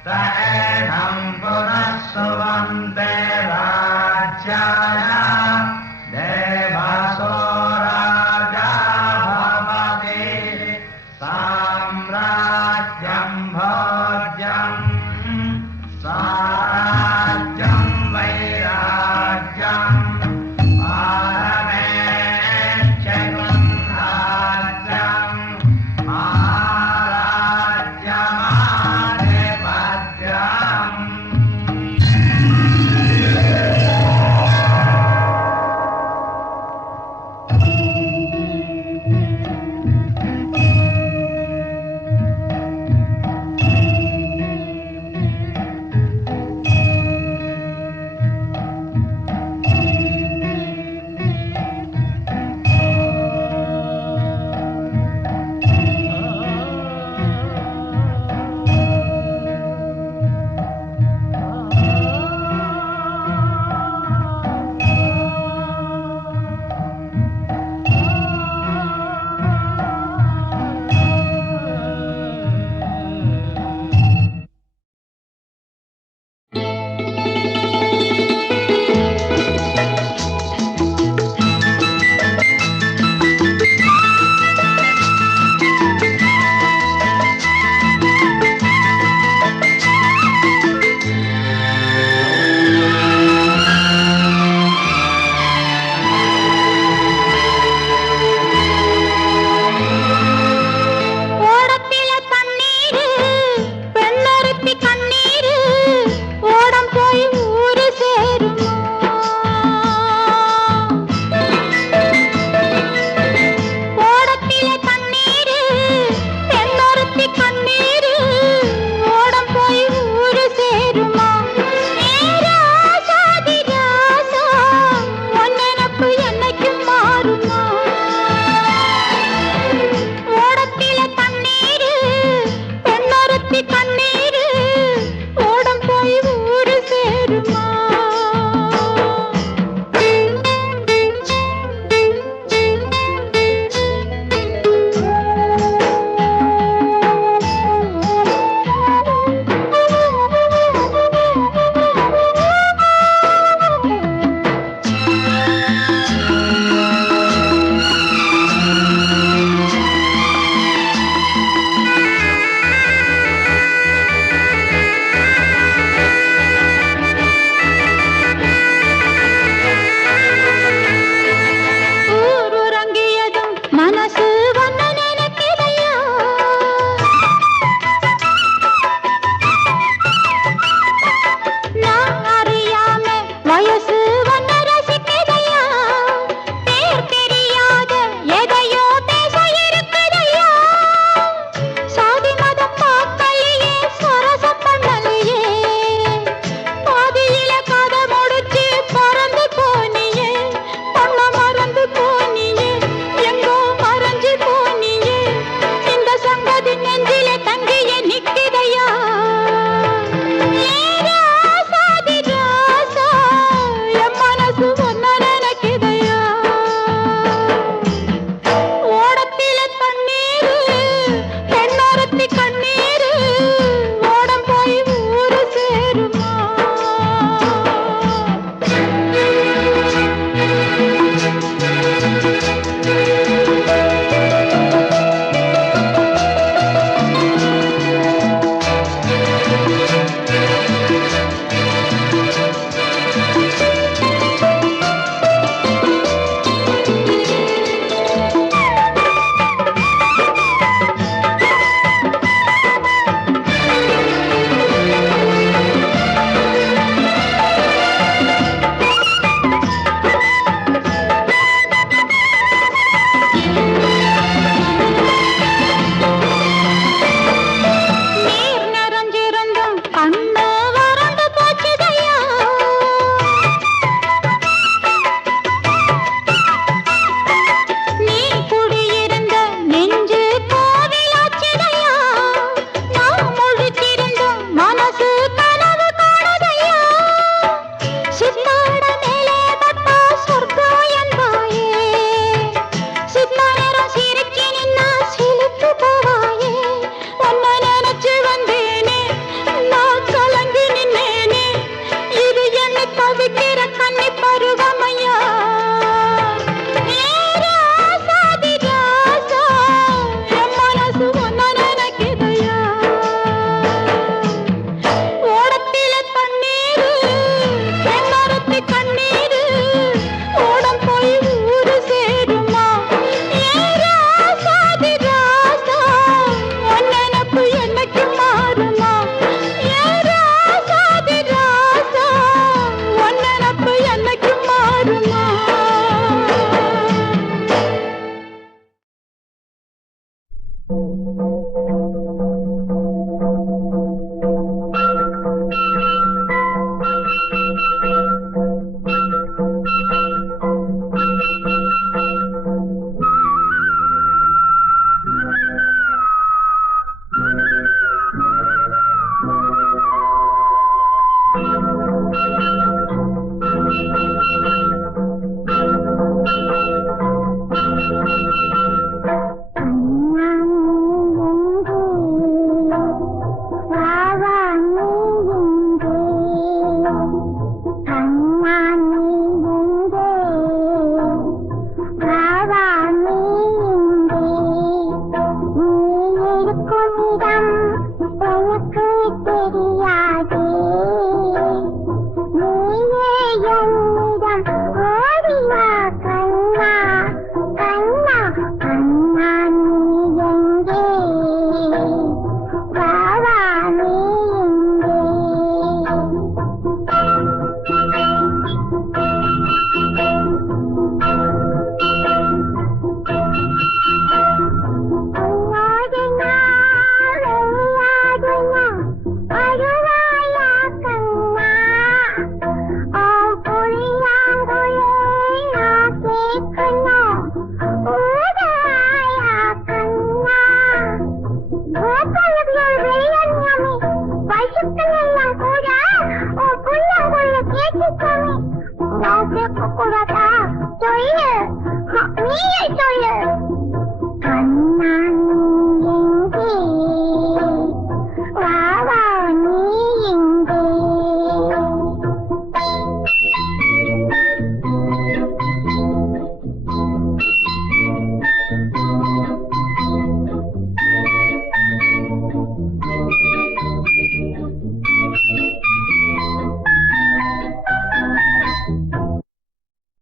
त एनं पुनः सुवन्ते राज्याय देवसो राजा भवति साम्राज्यं भोज्यं स्वराज्यं वैराज्यं पारमेच्छगुं राज्यं महाराज्यमाधिपत्यम् ఏయ్